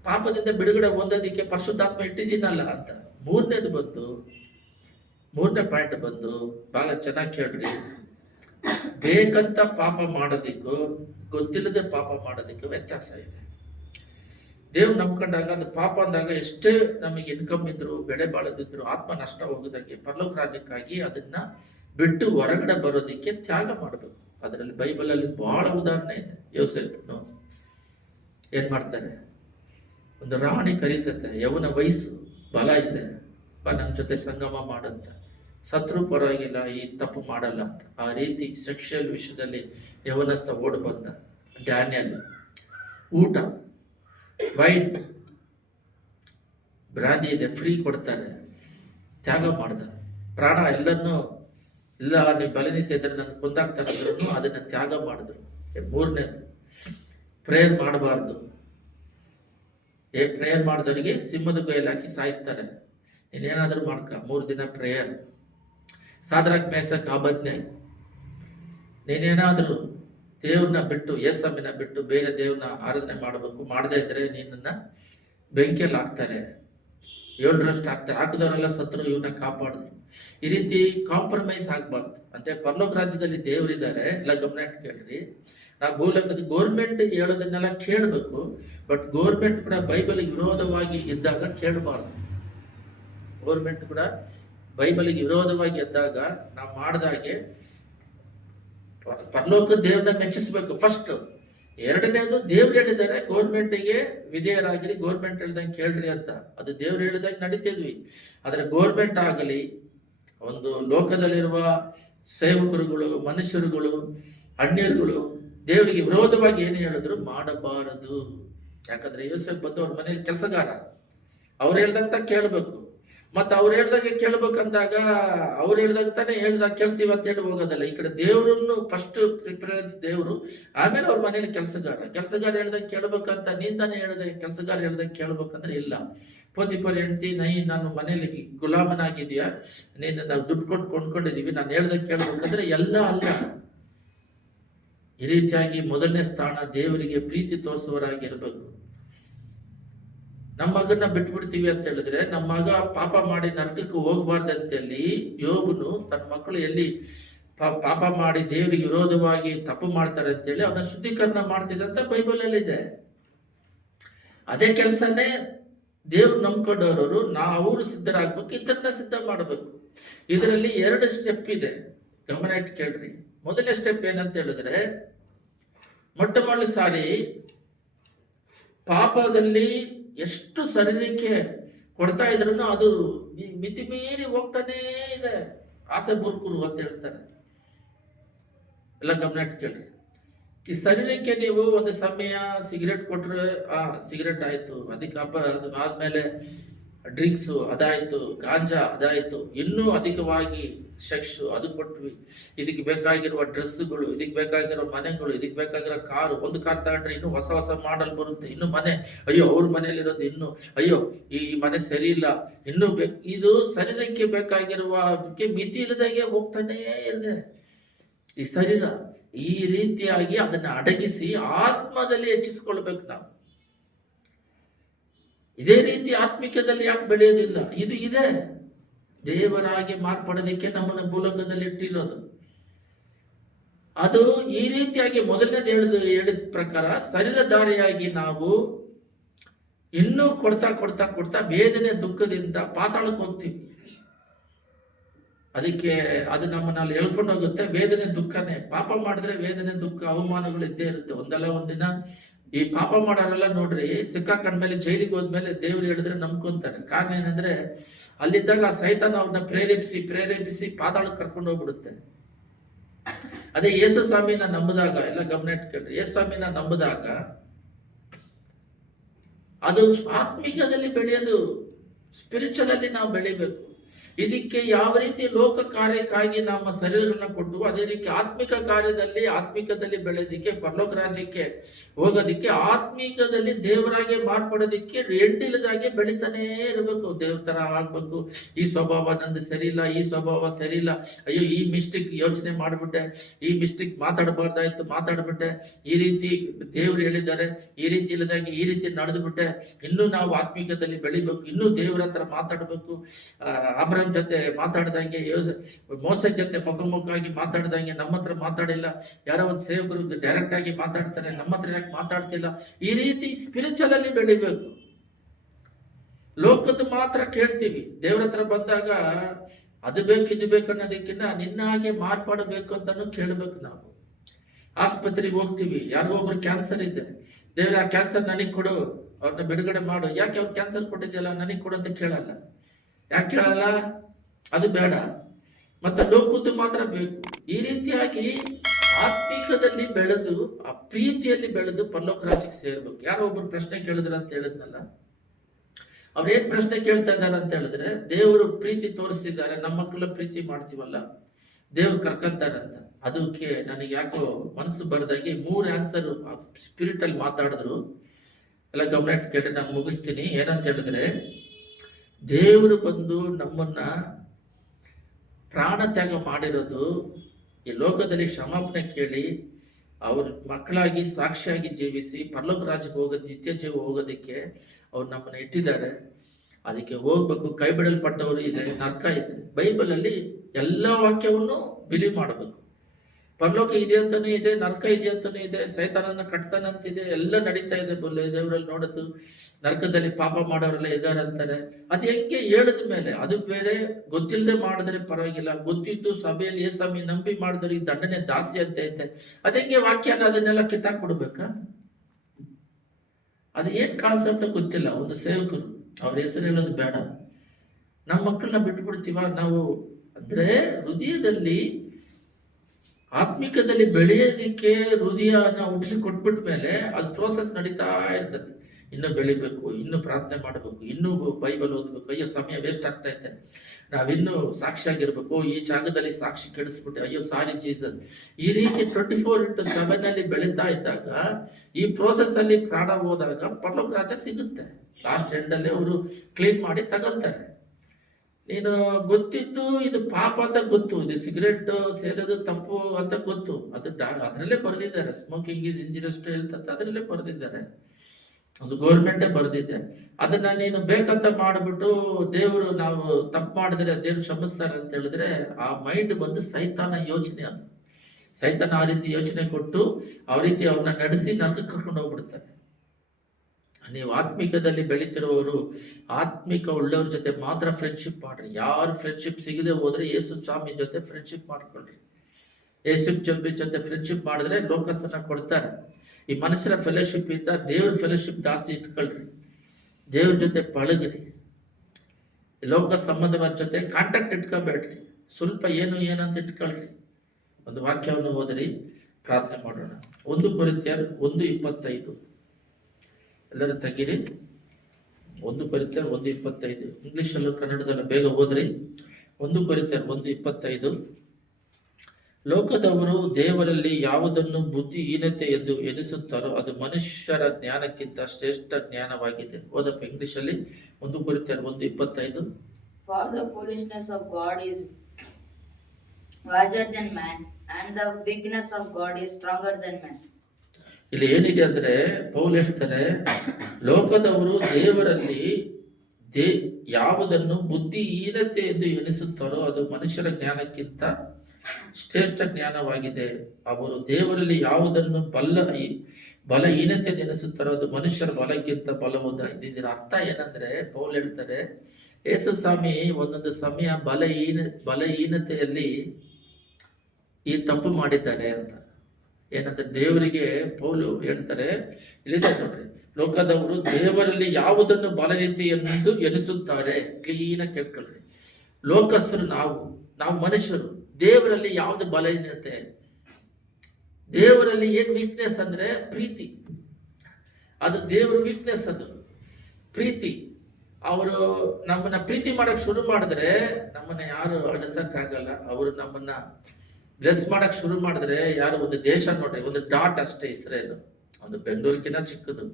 ಪಾಪದಿಂದ ಬಿಡುಗಡೆ ಹೊಂದೋದಿಕ್ಕೆ ಪರಿಶುದ್ಧಾತ್ಮ ಇಟ್ಟಿದ್ದೀನಲ್ಲ ಅಂತ. 3ನೇದು ಬಂತು, 3ನೇ ಪಾಯಿಂಟ್ ಬಂದು ಭಾಳ ಚೆನ್ನಾಗಿ ಕೇಳ್ರಿ. ಬೇಕಂತ ಪಾಪ ಮಾಡೋದಿಕ್ಕೂ ಗೊತ್ತಿಲ್ಲದೆ ಪಾಪ ಮಾಡೋದಿಕ್ಕೂ ವ್ಯತ್ಯಾಸ ಇದೆ. ದೇವ್ರು ನಂಬ್ಕೊಂಡಾಗ ಅದು ಪಾಪ ಅಂದಾಗ ಎಷ್ಟೇ ನಮಗೆ ಇನ್ಕಮ್ ಇದ್ರು, ಬೆಳೆ ಬಾಳದಿದ್ರು, ಆತ್ಮ ನಷ್ಟ ಹೋಗೋದಕ್ಕೆ ಪರಲೋಕ ರಾಜ್ಯಕ್ಕಾಗಿ ಅದನ್ನ ಬಿಟ್ಟು ಹೊರಗಡೆ ಬರೋದಿಕ್ಕೆ ತ್ಯಾಗ ಮಾಡಬೇಕು. ಅದರಲ್ಲಿ ಬೈಬಲಲ್ಲಿ ಬಹಳ ಉದಾಹರಣೆ ಇದೆ. ಯೋಸೇಫನು ಏನ್ ಮಾಡ್ತಾರೆ, ಒಂದು ರಾಣಿ ಕರೀತತೆ, ಯವನ ವಯಸ್ಸು, ಬಲ ಇದೆ, ಬಾ ನನ್ನ ಜೊತೆ ಸಂಗಮ ಮಾಡಂತ. ಸತ್ರು ಪರವಾಗಿಲ್ಲ, ಈ ತಪ್ಪು ಮಾಡಲ್ಲ ಅಂತ. ಆ ರೀತಿ ಸೆಕ್ಷುವಲ್ ವಿಷಯದಲ್ಲಿ ಯವನಸ್ಥ ಓಡ್ ಬಂದ. ಡ್ಯಾನಿಯಲ್ ಊಟ, ವೈನ್, ಬ್ರಾಂದಿ ಇದೆ, ಫ್ರೀ ಕೊಡ್ತಾರೆ, ತ್ಯಾಗ ಮಾಡ್ದ. ಪ್ರಾಣ ಎಲ್ಲನ್ನೂ, ಇಲ್ಲ ನೀವು ಬಲನೀತಿ ಇದ್ರೆ ನನ್ನ ಕೊಂದಾಗ್ತಾರೆ ಅಂದ್ರೂ ಅದನ್ನ ತ್ಯಾಗ ಮಾಡಿದ್ರು. ಮೂರನೇದು, ಪ್ರೇಯರ್ ಮಾಡಬಾರ್ದು. ಪ್ರೇಯರ್ ಮಾಡಿದವರಿಗೆ ಸಿಂಹದ ಗೊಯ್ಯಲ್ಲಿ ಹಾಕಿ ಸಾಯಿಸ್ತಾರೆ. ನೀನೇನಾದ್ರೂ ಮಾಡ್ಕ, 3 ದಿನ ಪ್ರೇಯರ್. ಸಾದ್ರಾಕ್ ಮೇಸಕ್ ಅಬೇದ್ನೆಗೋ, ನೀನೇನಾದ್ರೂ ದೇವ್ರನ್ನ ಬಿಟ್ಟು, ಯೇಸಮ್ಮನ ಬಿಟ್ಟು ಬೇರೆ ದೇವ್ರನ್ನ ಆರಾಧನೆ ಮಾಡಬೇಕು, ಮಾಡದೇ ಇದ್ರೆ ನಿನ್ನನ್ನ ಬೆಂಕಿಯಲ್ಲಿ ಹಾಕ್ತಾರೆ. 7ರಷ್ಟು ಹಾಕ್ತಾರೆ. ಹಾಕಿದವರೆಲ್ಲ ಸತ್ರು, ಇವನ್ನ ಕಾಪಾಡಿದ್ರು. ಈ ರೀತಿ ಕಾಂಪ್ರಮೈಸ್ ಆಗ್ಬಾರ್ದು. ಅಂದ್ರೆ ಪರಲೋಕ ರಾಜ್ಯದಲ್ಲಿ ದೇವರಿದ್ದಾರೆ, ಎಲ್ಲ ಗಮನ ಇಟ್ಟು ಕೇಳ್ರಿ. ನಾವು ಭೂಲೋಕದ ಗೋರ್ಮೆಂಟ್ ಹೇಳೋದನ್ನೆಲ್ಲ ಕೇಳಬೇಕು, ಬಟ್ ಗೋರ್ಮೆಂಟ್ ಕೂಡ ಬೈಬಲ್ಗೆ ವಿರೋಧವಾಗಿ ಇದ್ದಾಗ ಕೇಳಬಾರ್ದು. ಗೋರ್ಮೆಂಟ್ ಕೂಡ ಬೈಬಲ್ಗೆ ವಿರೋಧವಾಗಿ ಇದ್ದಾಗ ನಾವು ಮಾಡ್ದಾಗೆ ಪರಲೋಕ ದೇವ್ರನ್ನ ಮೆಚ್ಚಿಸ್ಬೇಕು ಫಸ್ಟ್. ಎರಡನೇದು, ದೇವ್ರು ಹೇಳಿದ್ದಾರೆ ಗೋರ್ಮೆಂಟಿಗೆ ವಿಧೇಯರಾಗಿರಿ, ಗೋರ್ಮೆಂಟ್ ಹೇಳ್ದಂಗೆ ಕೇಳ್ರಿ ಅಂತ. ಅದು ದೇವ್ರು ಹೇಳಿದಾಗ ನಡೀತಿದ್ವಿ. ಆದರೆ ಗೋರ್ಮೆಂಟ್ ಆಗಲಿ, ಒಂದು ಲೋಕದಲ್ಲಿರುವ ಸೇವಕರುಗಳು, ಮನುಷ್ಯರುಗಳು, ಅನ್ಯರುಗಳು ದೇವರಿಗೆ ವಿರೋಧವಾಗಿ ಏನು ಹೇಳಿದ್ರು ಮಾಡಬಾರದು. ಯಾಕಂದ್ರೆ ಯೋಸೇಫ್ ಬಂದು ಅವ್ರ ಮನೇಲಿ ಕೆಲಸಗಾರ, ಅವ್ರು ಹೇಳ್ದಂತ ಕೇಳಬೇಕು. ಮತ್ತೆ ಅವ್ರು ಹೇಳ್ದಾಗೆ ಕೇಳ್ಬೇಕಂದಾಗ ಅವ್ರು ಹೇಳ್ದಾಗ ತಾನೇ ಹೇಳ್ದಾಗ ಕೇಳ್ತೀವಿ ಅಂತ ಹೇಳಿ ಹೋಗೋದಲ್ಲ. ಈ ಕಡೆ ದೇವ್ರನ್ನು ಫಸ್ಟ್ ಪ್ರಿಫರೆನ್ಸ್ ದೇವರು, ಆಮೇಲೆ ಅವ್ರ ಮನೇಲಿ ಕೆಲಸಗಾರ ಹೇಳ್ದಾಗ ಕೇಳ್ಬೇಕಂತ. ನೀನ್ ತಾನೇ ಹೇಳ್ದೆ ಕೆಲಸಗಾರ ಹೇಳ್ದಾಗ ಕೇಳ್ಬೇಕಂದ್ರೆ ಇಲ್ಲ. ಪೋತಿಫರ್ ಹೆಂಡ್ತಿ, ನಾನು ಮನೇಲಿ ಗುಲಾಮನಾಗಿದ್ಯಾ, ನೀನು ನಾವು ದುಡ್ಡು ಕೊಟ್ಟು ಕೊಂಡ್ಕೊಂಡಿದೀವಿ, ನಾನು ಹೇಳ್ದಾಗ ಕೇಳ್ಬೇಕಂದ್ರೆ ಎಲ್ಲ ಅಲ್ಲ. ಈ ರೀತಿಯಾಗಿ ಮೊದಲನೇ ಸ್ಥಾನ ದೇವರಿಗೆ ಪ್ರೀತಿ ತೋರಿಸುವವರಾಗಿರ್ಬೇಕು. ನಮ್ಮ ಮಗನ್ನ ಬಿಟ್ಬಿಡ್ತೀವಿ ಅಂತ ಹೇಳಿದ್ರೆ, ನಮ್ಮ ಮಗ ಪಾಪ ಮಾಡಿ ನರಕಕ್ಕೆ ಹೋಗ್ಬಾರ್ದಂತೇಳಿ ಯೋಬನು ತನ್ನ ಮಕ್ಕಳು ಎಲ್ಲಿ ಪಾಪ ಮಾಡಿ ದೇವರಿಗೆ ವಿರೋಧವಾಗಿ ತಪ್ಪು ಮಾಡ್ತಾರೆ ಅಂತೇಳಿ ಅವನ ಶುದ್ಧೀಕರಣ ಮಾಡ್ತಿದ್ದಂತ ಬೈಬಲಲ್ಲಿ ಇದೆ. ಅದೇ ಕೆಲಸನೇ ದೇವ್ರು ನಂಬ್ಕೊಂಡವರು ಅವರು ಸಿದ್ಧರಾಗ್ಬೇಕು, ಇತರನ್ನ ಸಿದ್ಧ ಮಾಡಬೇಕು. ಇದರಲ್ಲಿ 2 ಸ್ಟೆಪ್ ಇದೆ, ಗಮನ ಇಟ್ಟು ಕೇಳ್ರಿ. ಮೊದಲನೇ ಸ್ಟೆಪ್ ಏನಂತ ಹೇಳಿದ್ರೆ, ಮೊಟ್ಟ ಸಾರಿ ಪಾಪದಲ್ಲಿ ಎಷ್ಟು ಶರೀರಕ್ಕೆ ಕೊಡ್ತಾ ಇದ್ರು ಅದು ಮಿತಿ ಮೀರಿ ಹೋಗ್ತಾನೇ ಇದೆ. ಆಸೆ ಬುರ್ಕುರು ಅಂತ ಹೇಳ್ತಾರೆ, ಎಲ್ಲ ಗಮನ ಇಟ್ಟು ಕೇಳ್ರಿ. ಈ ಶರೀರಕ್ಕೆ ನೀವು ಒಂದು ಸಮಯ ಸಿಗರೇಟ್ ಕೊಟ್ರೆ ಸಿಗರೇಟ್ ಆಯ್ತು, ಅದಕ್ಕೆ ಆದ್ಮೇಲೆ ಡ್ರಿಂಕ್ಸು ಅದಾಯ್ತು, ಗಾಂಜಾ ಅದಾಯ್ತು, ಇನ್ನೂ ಅಧಿಕವಾಗಿ ಸೆಕ್ಸು ಅದು ಕೊಟ್ವಿ. ಇದಕ್ಕೆ ಬೇಕಾಗಿರುವ ಡ್ರೆಸ್ಗಳು, ಇದಕ್ಕೆ ಬೇಕಾಗಿರೋ ಮನೆಗಳು, ಇದಕ್ಕೆ ಬೇಕಾಗಿರೋ ಕಾರು. ಒಂದು ಕಾರ್ ತಗೊಂಡ್ರೆ ಇನ್ನು ಹೊಸ ಮಾಡಲ್ ಬರುತ್ತೆ, ಇನ್ನು ಮನೆ, ಅಯ್ಯೋ ಅವ್ರ ಮನೇಲಿರೋದು ಇನ್ನು, ಅಯ್ಯೋ ಈ ಮನೆ ಸರಿ ಇಲ್ಲ, ಇನ್ನೂ ಇದು ಶರೀರಕ್ಕೆ ಬೇಕಾಗಿರುವ ಮಿತಿ ಇಲ್ಲದಾಗೆ ಹೋಗ್ತಾನೇ ಇದೆ ಈ ಶರೀರ. ಈ ರೀತಿಯಾಗಿ ಅದನ್ನ ಅಡಗಿಸಿ ಆತ್ಮದಲ್ಲಿ ಹೆಚ್ಚಿಸ್ಕೊಳ್ಬೇಕು ನಾವು. ಇದೇ ರೀತಿ ಆತ್ಮಿಕದಲ್ಲಿ ಯಾಕೆ ಬೆಳೆಯೋದಿಲ್ಲ? ಇದು ಇದೆ, ದೇವರಾಗಿ ಮಾರ್ಪಡೋದಕ್ಕೆ ನಮ್ಮನ್ನು ಭೂಲೋಕದಲ್ಲಿ ಇಟ್ಟಿರೋದು. ಅದು ಈ ರೀತಿಯಾಗಿ ಮೊದಲನೇದು ಹೇಳಿದ ಪ್ರಕಾರ ಶರೀರಧಾರಿಯಾಗಿ ನಾವು ಇನ್ನೂ ಕೊಡ್ತಾ ವೇದನೆ ದುಃಖದಿಂದ ಪಾತಾಳಕ್ಕೆ ಹೋಗ್ತೀವಿ. ಅದಕ್ಕೆ ಅದು ನಮ್ಮನ್ನಲ್ಲಿ ಹೇಳ್ಕೊಂಡು ಹೋಗುತ್ತೆ. ವೇದನೆ ದುಃಖನೇ. ಪಾಪ ಮಾಡಿದ್ರೆ ವೇದನೆ ದುಃಖ ಅವಮಾನಗಳು ಇದ್ದೇ ಇರುತ್ತೆ. ಒಂದಲ್ಲ ಒಂದಿನ ಈ ಪಾಪ ಮಾಡೋರೆಲ್ಲ ನೋಡ್ರಿ, ಸಿಕ್ಕಾಕೊಂಡ್ಮೇಲೆ ಜೈಲಿಗೆ ಹೋದ್ಮೇಲೆ ದೇವ್ರು ಹೇಳಿದ್ರೆ ನಂಬ್ಕೊಂತಾರೆ. ಕಾರಣ ಏನಂದ್ರೆ, ಅಲ್ಲಿದ್ದಾಗ ಆ ಸೈತಾನ ಅವ್ರನ್ನ ಪ್ರೇರೇಪಿಸಿ ಪಾತಾಳಕ್ಕೆ ಕರ್ಕೊಂಡು ಹೋಗ್ಬಿಡುತ್ತೆ. ಅದೇ ಯೇಸು ಸ್ವಾಮಿನ ನಂಬಿದಾಗ, ಎಲ್ಲ ಗಮನ ಇಟ್ಕೊಳ್ರಿ, ಯೇಸು ಸ್ವಾಮಿನ ನಂಬಿದಾಗ ಅದು ಆತ್ಮಿಕದಲ್ಲಿ ಬೆಳೆಯೋದು, ಸ್ಪಿರಿಚುವಲ್ ಅಲ್ಲಿ ನಾವು ಬೆಳಿಬೇಕು. ಇದಕ್ಕೆ ಯಾವ ರೀತಿ ಲೋಕ ಕಾರ್ಯಕ್ಕಾಗಿ ನಮ್ಮ ಶರೀರಗಳನ್ನ ಕೊಟ್ಟು, ಅದೇ ರೀತಿ ಆತ್ಮಿಕದಲ್ಲಿ ಬೆಳೆಯೋದಿಕ್ಕೆ, ಪರಲೋಕ ರಾಜ್ಯಕ್ಕೆ ಹೋಗೋದಿಕ್ಕೆ, ಆತ್ಮಿಕದಲ್ಲಿ ದೇವರಾಗೆ ಮಾರ್ಪಡೋದಿಕ್ಕೆ ಎಂಡಿಲ್ಲದಾಗೆ ಬೆಳಿತಾನೇ ಇರಬೇಕು. ದೇವ್ರ ತರ ಆಗ್ಬೇಕು. ಈ ಸ್ವಭಾವ ನಂದು ಸರಿ ಇಲ್ಲ, ಈ ಸ್ವಭಾವ ಸರಿ ಇಲ್ಲ, ಅಯ್ಯೋ ಈ ಮಿಸ್ಟೇಕ್ ಯೋಚನೆ ಮಾಡಿಬಿಟ್ಟೆ, ಈ ಮಿಸ್ಟೇಕ್ ಮಾತಾಡ್ಬಿಟ್ಟೆ, ಈ ರೀತಿ ದೇವ್ರು ಹೇಳಿದ್ದಾರೆ, ಈ ರೀತಿ ಇಲ್ಲದಾಗೆ ಈ ರೀತಿ ನಡೆದ್ಬಿಟ್ಟೆ. ಇನ್ನೂ ನಾವು ಆತ್ಮಿಕದಲ್ಲಿ ಬೆಳಿಬೇಕು, ಇನ್ನೂ ದೇವರ ಹತ್ರ ಮಾತಾಡ್ಬೇಕು. ಅಬ್ರಹಾಂ ಜೊತೆ ಮಾತಾಡ್ದಂಗೆ, ಮೋಸ ಜೊತೆ ಮುಖಾಗಿ ಮಾತಾಡ್ದಂಗೆ ನಮ್ಮ ಹತ್ರ ಮಾತಾಡಿಲ್ಲ. ಯಾರೋ ಒಂದು ಸೇವಕರು ಡೈರೆಕ್ಟ್ ಆಗಿ ಮಾತಾಡ್ತಾರೆ, ನಮ್ಮ ಹತ್ರ ಯಾಕೆ ಮಾತಾಡ್ತಿಲ್ಲ? ಈ ರೀತಿ ಸ್ಪಿರಿಚುವಲ್ ಅಲ್ಲಿ ಬೆಳಿಬೇಕು. ಲೋಕದ ಮಾತ್ರ ಕೇಳ್ತೀವಿ, ದೇವ್ರ ಹತ್ರ ಬಂದಾಗ ಅದು ಬೇಕು ಇದು ಬೇಕು ಅನ್ನೋದಕ್ಕಿಂತ ನಿನ್ನ ಹಾಗೆ ಮಾರ್ಪಾಡಬೇಕು ಅಂತಾನು ಕೇಳ್ಬೇಕು. ನಾವು ಆಸ್ಪತ್ರೆಗೆ ಹೋಗ್ತೀವಿ, ಯಾರಿಗೋ ಒಬ್ರು ಕ್ಯಾನ್ಸರ್ ಇದೆ, ದೇವ್ರ ಆ ಕ್ಯಾನ್ಸರ್ ನನಗೆ ಕೊಡು, ಅವ್ರನ್ನ ಬಿಡುಗಡೆ ಮಾಡು. ಯಾಕೆ ಅವ್ರು ಕ್ಯಾನ್ಸರ್ ಕೊಟ್ಟಿದ್ಯಲ್ಲ ನನಗೆ ಕೊಡು ಅಂತ ಕೇಳಲ್ಲ. ಯಾಕೆ ಕೇಳಲ್ಲ? ಅದು ಬೇಡ, ಮತ್ತೆ ಲೋಕದ್ದು ಮಾತ್ರ ಬೇಕು. ಈ ರೀತಿಯಾಗಿ ಆತ್ಮಿಕದಲ್ಲಿ ಬೆಳೆದು, ಆ ಪ್ರೀತಿಯಲ್ಲಿ ಬೆಳೆದು ಪರಲೋಕ ರಾಜ್ಯಕ್ಕೆ ಸೇರ್ಬೇಕು. ಯಾರೋ ಒಬ್ರು ಪ್ರಶ್ನೆ ಕೇಳಿದ್ರ ಅಂತ ಹೇಳಿದ್ನಲ್ಲ, ಅವ್ರೇನ್ ಪ್ರಶ್ನೆ ಕೇಳ್ತಾ ಇದ್ದಾರೆ ಅಂತ ಹೇಳಿದ್ರೆ, ದೇವರು ಪ್ರೀತಿ ತೋರಿಸಿದ್ದಾರೆ, ನಮ್ಮ ಮಕ್ಕಳ ಪ್ರೀತಿ ಮಾಡ್ತೀವಲ್ಲ, ದೇವ್ರು ಕರ್ಕಂತಾರೆ ಅಂತ. ಅದಕ್ಕೆ ನನಗೆ ಯಾಕೋ ಮನಸ್ಸು ಬರದಾಗಿ 3 ಆನ್ಸರ್ ಸ್ಪಿರಿಟ್ ಅಲ್ಲಿ ಮಾತಾಡಿದ್ರು. ಎಲ್ಲ ಗಮನ ಇಟ್ಟು ಕೇಳಿ ನಾನು ಮುಗಿಸ್ತೀನಿ. ಏನಂತ ಹೇಳಿದ್ರೆ, ದೇವರು ಬಂದು ನಮ್ಮನ್ನ ಪ್ರಾಣ ತ್ಯಾಗ ಮಾಡಿರೋದು ಈ ಲೋಕದಲ್ಲಿ ಕ್ಷಮಾಪಣೆ ಕೇಳಿ ಅವ್ರ ಮಕ್ಕಳಾಗಿ ಸಾಕ್ಷಿಯಾಗಿ ಜೀವಿಸಿ ಪರಲೋಕ ರಾಜ್ಯಕ್ಕೆ ಹೋಗೋದು, ನಿತ್ಯ ಜೀವ ಹೋಗೋದಕ್ಕೆ ಅವ್ರು ನಮ್ಮನ್ನ ಇಟ್ಟಿದ್ದಾರೆ. ಅದಕ್ಕೆ ಹೋಗ್ಬೇಕು. ಕೈ ಬಿಡಲ್ಪಟ್ಟವರು ಇದೆ, ನರಕ ಇದೆ. ಬೈಬಲಲ್ಲಿ ಎಲ್ಲ ವಾಕ್ಯವನ್ನು ಬಿಲೀವ್ ಮಾಡಬೇಕು. ಪರಲೋಕ ಇದೆ ಅಂತಾನೆ ಇದೆ, ನರಕ ಇದೆ ಅಂತಾನೆ ಇದೆ, ಸೈತಾನನ್ನ ಕಟ್ತಾನಂತಿದೆ, ಎಲ್ಲ ನಡೀತಾ ಇದೆ. ದೇವರಲ್ಲಿ ನೋಡೋದು ನರಕದಲ್ಲಿ ಪಾಪ ಮಾಡೋರೆಲ್ಲ ಇದ್ದಾರೆ ಅಂತಾರೆ. ಅದು ಹೆಂಗೆ ಹೇಳಿದ ಮೇಲೆ? ಅದು ಬೇರೆ, ಗೊತ್ತಿಲ್ಲದೆ ಮಾಡಿದ್ರೆ ಪರವಾಗಿಲ್ಲ, ಗೊತ್ತಿದ್ದು ಸಭೆಯಲ್ಲಿ ಏಸಾಮಿ ನಂಬಿ ಮಾಡಿದ್ರೆ ದಂಡನೆ ದಾಸಿ ಅಂತ ಐತೆ. ಅದೆಂಗೆ ವಾಕ್ಯನ ಅದನ್ನೆಲ್ಲ ಕಿತ್ತಾಕ್ಬಿಡ್ಬೇಕಾ? ಅದು ಏನ್ ಕಾನ್ಸೆಪ್ಟ್ ಗೊತ್ತಿಲ್ಲ. ಒಂದು ಸೇವಕರು, ಅವ್ರ ಹೆಸರು ಹೇಳೋದು ಬೇಡ, ನಮ್ಮ ಮಕ್ಕಳನ್ನ ಬಿಟ್ಬಿಡ್ತೀವ ನಾವು ಅಂದ್ರೆ? ಹೃದಯದಲ್ಲಿ ಆತ್ಮಿಕದಲ್ಲಿ ಬೆಳೆಯೋದಿಕ್ಕೆ ಹೃದಯನ ಒಪ್ಪಿಸಿ ಕೊಟ್ಬಿಟ್ಟ ಮೇಲೆ ಅದು ಪ್ರೋಸೆಸ್ ನಡೀತಾ ಇರ್ತದೆ. ಇನ್ನೂ ಬೆಳಿಬೇಕು, ಇನ್ನೂ ಪ್ರಾರ್ಥನೆ ಮಾಡಬೇಕು, ಇನ್ನೂ ಬೈಬಲ್ ಓದಬೇಕು. ಅಯ್ಯೋ ಸಮಯ ವೇಸ್ಟ್ ಆಗ್ತಾ ಐತೆ, ನಾವಿನ್ನೂ ಸಾಕ್ಷಿಯಾಗಿರ್ಬೇಕು, ಈ ಜಾಗದಲ್ಲಿ ಸಾಕ್ಷಿ ಕೆಡಿಸ್ಬಿಟ್ಟೆ, ಅಯ್ಯೋ ಸಾರಿ ಜೀಸಸ್. ಈ ರೀತಿ 24/7 ಬೆಳೀತಾ ಇದ್ದಾಗ, ಈ ಪ್ರೋಸೆಸ್ ಅಲ್ಲಿ ಪ್ರಾಣ ಹೋದಾಗ ಪರಲೋಕ ರಾಜ್ಯ ಸಿಗುತ್ತೆ. ಲಾಸ್ಟ್ ಎಂಡಲ್ಲಿ ಅವರು ಕ್ಲೀನ್ ಮಾಡಿ ತಗೊಂತಾರೆ. ನೀನು ಗೊತ್ತಿದ್ದು ಇದು ಪಾಪ ಅಂತ ಗೊತ್ತು, ಇದು ಸಿಗರೇಟ್ ಸೇದೋದು ತಪ್ಪು ಅಂತ ಗೊತ್ತು, ಅದರಲ್ಲೇ ಬರೆದಿದ್ದಾರೆ. Smoking is injurious to health ಅಂತ ಅದರಲ್ಲೇ ಬರೆದಿದ್ದಾರೆ, ಒಂದು ಗೌರ್ಮೆಂಟೇ ಬರೆದಿದೆ. ಅದನ್ನ ನೀನು ಬೇಕಂತ ಮಾಡಿಬಿಟ್ಟು ದೇವರು, ನಾವು ತಪ್ಪು ಮಾಡಿದ್ರೆ ದೇವ್ರು ಕ್ಷಮಿಸ್ತಾರೆ ಅಂತ ಹೇಳಿದ್ರೆ, ಆ ಮೈಂಡ್ ಬಂದು ಸೈತಾನ ಯೋಚನೆ. ಅದು ಸೈತಾನ ಆ ರೀತಿ ಯೋಚನೆ ಕೊಟ್ಟು ಆ ರೀತಿ ಅವ್ರನ್ನ ನಡೆಸಿ ನರಕಕ್ಕೆ ಕರ್ಕೊಂಡು ಹೋಗ್ಬಿಡ್ತಾರೆ. ನೀವು ಆತ್ಮಿಕದಲ್ಲಿ ಬೆಳೀತಿರುವವರು ಆತ್ಮಿಕ ಉಳ್ಳವ್ರ ಜೊತೆ ಮಾತ್ರ ಫ್ರೆಂಡ್ಶಿಪ್ ಮಾಡ್ರಿ. ಯಾರು ಫ್ರೆಂಡ್ಶಿಪ್ ಸಿಗದೆ ಹೋದ್ರೆ ಯೇಸು ಸ್ವಾಮಿ ಜೊತೆ ಫ್ರೆಂಡ್ಶಿಪ್ ಮಾಡ್ಕೊಳ್ರಿ. ಯೇಸು ಜೊತೆ ಫ್ರೆಂಡ್ಶಿಪ್ ಮಾಡಿದ್ರೆ ಲೋಕಸನ್ನ ಕೊಡ್ತಾರೆ. ಈ ಮನುಷ್ಯರ ಫೆಲೋಶಿಪ್ ಇಂದ ದೇವ್ರ ಫೆಲೋಶಿಪ್ ಜಾಸ್ತಿ ಇಟ್ಕೊಳ್ರಿ. ದೇವ್ರ ಜೊತೆ ಪಳಗ್ರಿ. ಲೋಕ ಸಂಬಂಧವಾದ ಜೊತೆ ಕಾಂಟ್ಯಾಕ್ಟ್ ಇಟ್ಕೋಬೇಡ್ರಿ. ಸ್ವಲ್ಪ ಏನು ಅಂತ ಇಟ್ಕೊಳ್ರಿ. ಒಂದು ವಾಕ್ಯವನ್ನು ಓದ್ರಿ, ಪ್ರಾರ್ಥನೆ ಮಾಡೋಣ. 1 ಕೊರಿಂಥಿಯರ್ 1:25 ಎಲ್ಲರೂ ತೆಗೀರಿ. 1 ಕೊರಿಂಥಿಯರ್ 1:25 ಇಂಗ್ಲಿಷಲ್ಲೂ ಕನ್ನಡದಲ್ಲೂ ಬೇಗ ಓದ್ರಿ. 1 ಕೊರಿಂಥಿಯರ್ 1:25. ಲೋಕದವರು ದೇವರಲ್ಲಿ ಯಾವುದನ್ನು ಬುದ್ಧಿಹೀನತೆ ಎಂದು ಎನಿಸುತ್ತಾರೋ ಅದು ಮನುಷ್ಯರ ಜ್ಞಾನಕ್ಕಿಂತ ಶ್ರೇಷ್ಠ ಜ್ಞಾನವಾಗಿದೆ. ಓದಪ್ಪ ಇಂಗ್ಲಿಷಲ್ಲಿ 1 ಕೊರಿಂಥಿಯರ್ 1:25. For the foolishness of God is wiser than man, and the weakness of God is stronger than man. ಇಲ್ಲಿ ಏನಿದೆ ಅಂದ್ರೆ, ಪೌಲ್ ಹೇಳ್ತಾರೆ, ಲೋಕದವರು ದೇವರಲ್ಲಿ ಯಾವುದನ್ನು ಬುದ್ಧಿಹೀನತೆ ಎಂದು ಎನಿಸುತ್ತಾರೋ ಅದು ಮನುಷ್ಯರ ಜ್ಞಾನಕ್ಕಿಂತ ಶ್ರೇಷ್ಠ ಜ್ಞಾನವಾಗಿದೆ. ಅವರು ದೇವರಲ್ಲಿ ಯಾವುದನ್ನು ಬಲಹೀನತೆ ಎನಿಸುತ್ತಾರೋ ಅದು ಮನುಷ್ಯರ ಬಲಕ್ಕಿಂತ ಬಲವಾಗಿದೆ. ಇದರ ಅರ್ಥ ಏನಂದ್ರೆ, ಪೌಲ್ ಹೇಳ್ತಾರೆ, ಯೇಸು ಸ್ವಾಮಿ ಒಂದೊಂದು ಸಮಯ ಬಲಹೀನತೆಯಲ್ಲಿ ಈ ತಪ್ಪು ಮಾಡಿದ್ದಾರೆ ಅಂತ. ಏನಂದ್ರೆ, ದೇವರಿಗೆ ಪೌಲು ಹೇಳ್ತಾರೆ, ಇಲ್ಲಿದೆ ನೋಡ್ರಿ, ಲೋಕದವರು ದೇವರಲ್ಲಿ ಯಾವುದನ್ನು ಬಲಹೀನತೆ ಎಂದು ಎನಿಸುತ್ತಾರೆ. ಕ್ಲೀನಾಗಿ ಕೇಳ್ಕೊಳ್ರಿ. ಲೋಕಸ್ಥರು ನಾವು ಮನುಷ್ಯರು. ದೇವರಲ್ಲಿ ಯಾವುದು ಬಲಹೀನತೆ? ದೇವರಲ್ಲಿ ಏನ್ ವೀಕ್ನೆಸ್ ಅಂದ್ರೆ ಪ್ರೀತಿ. ಅದು ದೇವರ ವೀಕ್ನೆಸ್, ಅದು ಪ್ರೀತಿ. ಅವರು ನಮ್ಮನ್ನ ಪ್ರೀತಿ ಮಾಡಕ್ ಶುರು ಮಾಡಿದ್ರೆ ನಮ್ಮನ್ನ ಯಾರು ಅಳಿಸಕ್ಕಾಗಲ್ಲ. ಅವರು ನಮ್ಮನ್ನ ಬ್ಲೆಸ್ ಮಾಡಕ್ ಶುರು ಮಾಡಿದ್ರೆ, ಯಾರು ಒಂದು ದೇಶ ನೋಡ್ರಿ, ಒಂದು ಡಾಟ್ ಅಷ್ಟೇ ಇಸ್ರೇಲ್, ಒಂದು ಬೆಂಗಳೂರಿಗಿನ ಚಿಕ್ಕದು.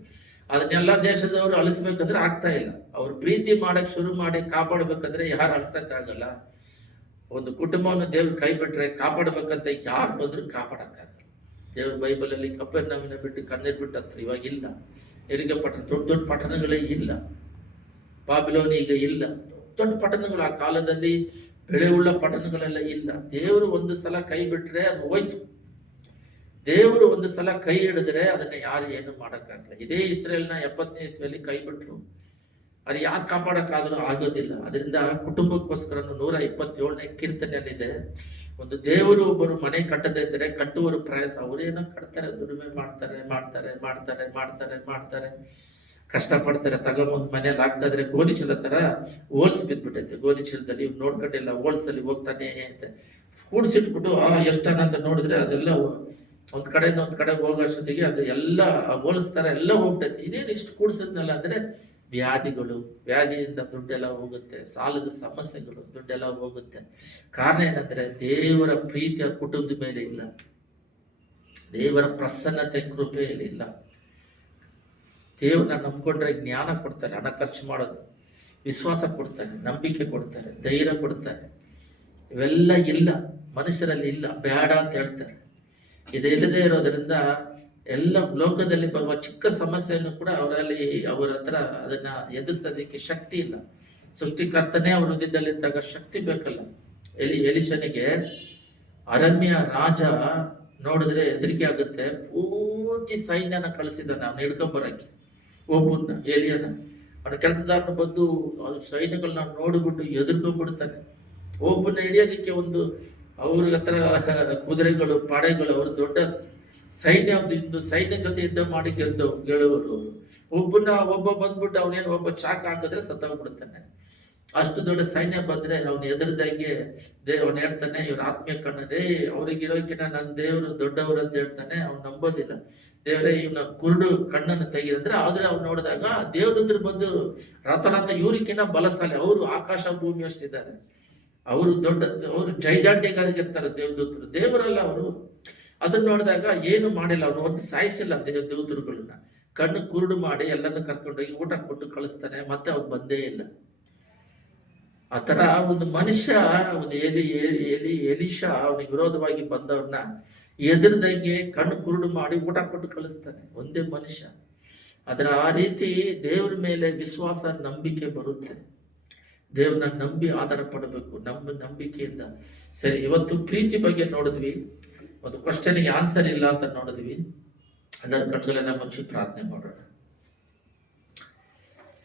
ಅದನ್ನೆಲ್ಲ ದೇಶದವರು ಅಳಿಸ್ಬೇಕಂದ್ರೆ ಆಗ್ತಾ ಇಲ್ಲ. ಅವ್ರು ಪ್ರೀತಿ ಮಾಡಕ್ ಶುರು ಮಾಡಿ ಕಾಪಾಡ್ಬೇಕಂದ್ರೆ ಯಾರು ಅಳಿಸಕ್ಕಾಗಲ್ಲ. ಒಂದು ಕುಟುಂಬವನ್ನು ದೇವ್ರು ಕೈ ಬಿಟ್ರೆ ಕಾಪಾಡ್ಬೇಕಂತ ಯಾರು ಬಂದ್ರು ಕಾಪಾಡಕ್ಕಾಗಲ್ಲ. ದೇವ್ರ ಬೈಬಲಲ್ಲಿ ಕಪೆರ್ನೌಮಿನ ಬಿಟ್ಟು ಕಣ್ಣೀರ್ ಬಿಟ್ಟು ಹತ್ರ ಇವಾಗ ಇಲ್ಲ. ಹೆರಿಗೆ ಪಟ್ಟಣ, ದೊಡ್ಡ ಪಟ್ಟಣಗಳೇ ಇಲ್ಲ. ಬಾಬಿಲೋನ್ ಈಗ ಇಲ್ಲ. ದೊಡ್ಡ ಪಟ್ಟಣಗಳು, ಆ ಕಾಲದಲ್ಲಿ ಬೆಳೆಯುಳ್ಳ ಪಟ್ಟಣಗಳೆಲ್ಲ ಇಲ್ಲ. ದೇವರು ಒಂದು ಸಲ ಕೈ ಬಿಟ್ರೆ ಅದು ಹೋಯ್ತು. ದೇವರು ಒಂದು ಸಲ ಕೈ ಹಿಡಿದ್ರೆ ಅದನ್ನ ಯಾರು ಏನು ಮಾಡಕ್ಕಾಗಲ್ಲ. ಇದೇ ಇಸ್ರೇಲ್ನ 70ನೇ ಇಸ್ವಿಯಲ್ಲಿ ಕೈ ಬಿಟ್ರು. ಅದು ಯಾರು ಕಾಪಾಡೋಕ್ಕಾದರೂ ಆಗೋದಿಲ್ಲ. ಅದರಿಂದ ಕುಟುಂಬಕ್ಕೋಸ್ಕರ 127ನೇ ಕೀರ್ತನೆಯಲ್ಲಿದೆ, ಒಂದು ದೇವರು ಒಬ್ಬರು ಮನೆ ಕಟ್ಟದೇ ಇದ್ದರೆ ಕಟ್ಟುವರು ಪ್ರಯಾಸ. ಅವರೇನೋ ಕಟ್ತಾರೆ, ದುಡಿಮೆ ಮಾಡ್ತಾರೆ, ಕಷ್ಟಪಡ್ತಾರೆ, ತಗೊಂಬಂದು ಮನೇಲಿ ಆಗ್ತಾ ಇದ್ರೆ ಗೋಣಿ ಚೀಲ ಥರ ಹೋಲ್ಸ್ ಬಿದ್ದುಬಿಟ್ಟೈತೆ. ಗೋಣಿ ಚೀಲದಲ್ಲಿ ಇವ್ರು ನೋಡ್ಕೊಂಡಿಲ್ಲ, ಹೋಲ್ಸಲ್ಲಿ ಹೋಗ್ತಾನೆ ಐತೆ. ಕೂಡಿಸಿಟ್ಬಿಟ್ಟು ಎಷ್ಟನ್ನಂತ ನೋಡಿದ್ರೆ ಅದೆಲ್ಲ ಒಂದು ಕಡೆಯಿಂದ ಒಂದು ಕಡೆ ಹೋಗೋ ಅಷ್ಟೊತ್ತಿಗೆ ಅದು ಎಲ್ಲ ಹೋಲಿಸ್ತಾರೆ, ಎಲ್ಲ ಹೋಗ್ತೈತೆ. ಇನ್ನೇನು ಇಷ್ಟು ಕೂಡಿಸಿದ್ನಲ್ಲ ಅಂದರೆ ವ್ಯಾಧಿಯಿಂದ ದುಡ್ಡೆಲ್ಲ ಹೋಗುತ್ತೆ, ಸಾಲದ ಸಮಸ್ಯೆಗಳು ದುಡ್ಡೆಲ್ಲ ಹೋಗುತ್ತೆ. ಕಾರಣ ಏನಂದರೆ ದೇವರ ಪ್ರೀತಿಯ ಕುಟುಂಬದ ಮೇಲೆ ಇಲ್ಲ, ದೇವರ ಪ್ರಸನ್ನತೆ ಕೃಪೆಯಲ್ಲಿ ಇಲ್ಲ. ದೇವ್ರನ್ನ ನಂಬ್ಕೊಂಡ್ರೆ ಜ್ಞಾನ ಕೊಡ್ತಾರೆ, ಹಣ ಖರ್ಚು ಮಾಡೋದು, ವಿಶ್ವಾಸ ಕೊಡ್ತಾರೆ, ನಂಬಿಕೆ ಕೊಡ್ತಾರೆ, ಧೈರ್ಯ ಕೊಡ್ತಾರೆ. ಇವೆಲ್ಲ ಇಲ್ಲ, ಮನುಷ್ಯರಲ್ಲಿ ಇಲ್ಲ, ಬೇಡ ಅಂತ ಹೇಳ್ತಾರೆ. ಇದಿಲ್ಲದೆ ಇರೋದ್ರಿಂದ ಎಲ್ಲ ಲೋಕದಲ್ಲಿ ಬರುವ ಚಿಕ್ಕ ಸಮಸ್ಯೆಯನ್ನು ಕೂಡ ಅವರ ಹತ್ರ ಅದನ್ನ ಎದುರಿಸೋದಕ್ಕೆ ಶಕ್ತಿ ಇಲ್ಲ. ಸೃಷ್ಟಿಕರ್ತನೇ ಅವ್ರ ಹೃದಯದಲ್ಲಿದ್ದಾಗ ಶಕ್ತಿ ಬೇಕಲ್ಲ. ಎಲಿಷನಿಗೆ ಅರಣ್ಯ ರಾಜ ನೋಡಿದ್ರೆ ಹೆದರಿಕೆ ಆಗುತ್ತೆ. ಪೂರ್ತಿ ಸೈನ್ಯನ ಕಳಿಸಿದ್ದಾನೆ ಅವನು ಹಿಡ್ಕೊಂಬರಕ್ಕೆ, ಒಬ್ಬನ್ನ ಎಲಿಯನ. ಅವನ ಕೆಲಸದಾರನು ಬಂದು ಸೈನ್ಯಗಳನ್ನ ನೋಡಿಬಿಟ್ಟು ಎದುರ್ಕೊಂಡ್ಬಿಡ್ತಾನೆ. ಒಬ್ಬನ ಹಿಡಿಯೋದಕ್ಕೆ ಅವ್ರ ಹತ್ರ ಕುದುರೆಗಳು, ಪಡೆಗಳು, ಅವರು ದೊಡ್ಡ ಸೈನ್ಯ ಜೊತೆ ಯುದ್ಧ ಮಾಡಿ ಗೆಲ್ಲುವರು. ಒಬ್ಬ ಬಂದ್ಬಿಟ್ಟು ಅವನೇನು ಒಬ್ಬ ಚಾಕ್ ಹಾಕಿದ್ರೆ ಸತ್ತೋಗ್ಬಿಡ್ತಾನೆ. ಅಷ್ಟು ದೊಡ್ಡ ಸೈನ್ಯ ಬಂದ್ರೆ ಅವನು ಎದುರ್ದಂಗೆ ಅವನು ಹೇಳ್ತಾನೆ, ಇವ್ರ ಆತ್ಮೀಯ ಕಣ್ಣರೇ ಅವ್ರಿಗಿರೋಕಿನ ನನ್ನ ದೇವರು ದೊಡ್ಡವರು ಅಂತ ಹೇಳ್ತಾನೆ. ಅವ್ನು ನಂಬೋದಿಲ್ಲ. ದೇವರೇ ಇವನ ಕುರುಡು ಕಣ್ಣನ್ನು ತೆಗೆದಂದ್ರೆ ಆದ್ರೆ ಅವ್ನು ನೋಡಿದಾಗ ದೇವದೂತರು ಬಂದು ರಥ ಇವ್ರಿಗಿನ ಬಲಶಾಲಿ, ಅವರು ಆಕಾಶ ಭೂಮಿ ಅಷ್ಟಿದ್ದಾರೆ. ಅವರು ಜೈಜಾಂಟಿಗಾಗಿರ್ತಾರೆ ದೇವದೂತರು, ದೇವರಲ್ಲ ಅವರು. ಅದನ್ನ ನೋಡಿದಾಗ ಏನು ಮಾಡಿಲ್ಲ, ಅವನು ಒಂದು ಸಾಯಿಸಿಲ್ಲ ದೇವದೂತರುಗಳನ್ನ. ಕಣ್ಣು ಕುರುಡು ಮಾಡಿ ಎಲ್ಲರನ್ನ ಕರ್ಕೊಂಡೋಗಿ ಊಟ ಕೊಟ್ಟು ಕಳಿಸ್ತಾನೆ, ಮತ್ತೆ ಅವ್ರು ಬಂದೇ ಇಲ್ಲ. ಆ ಥರ ಒಂದು ಮನುಷ್ಯ, ಒಂದು ಎಲಿಷಾ ಅವನಿಗೆ ವಿರೋಧವಾಗಿ ಬಂದವ್ರನ್ನ ಎದುರ್ದಂಗೆ ಕಣ್ಣು ಕುರುಡು ಮಾಡಿ ಊಟ ಕೊಟ್ಟು ಕಳಿಸ್ತಾನೆ, ಒಂದೇ ಮನುಷ್ಯ. ಅದರ ಆ ರೀತಿ ದೇವ್ರ ಮೇಲೆ ವಿಶ್ವಾಸ, ನಂಬಿಕೆ ಬರುತ್ತೆ. ದೇವ್ರನ್ನ ನಂಬಿ ಆಧಾರ ಪಡಬೇಕು, ನಂಬಿಕೆಯಿಂದ. ಸರಿ, ಇವತ್ತು ಪ್ರೀತಿ ಬಗ್ಗೆ ನೋಡಿದ್ವಿ. ಒಂದು ಕ್ವಶನ್ಗೆ ಆನ್ಸರ್ ಇಲ್ಲ ಅಂತ ನೋಡಿದ್ವಿ. ಅದರ ಕಣ್ಗಳನ್ನ ಮುಚ್ಚಿ ಪ್ರಾರ್ಥನೆ ಮಾಡೋಣ.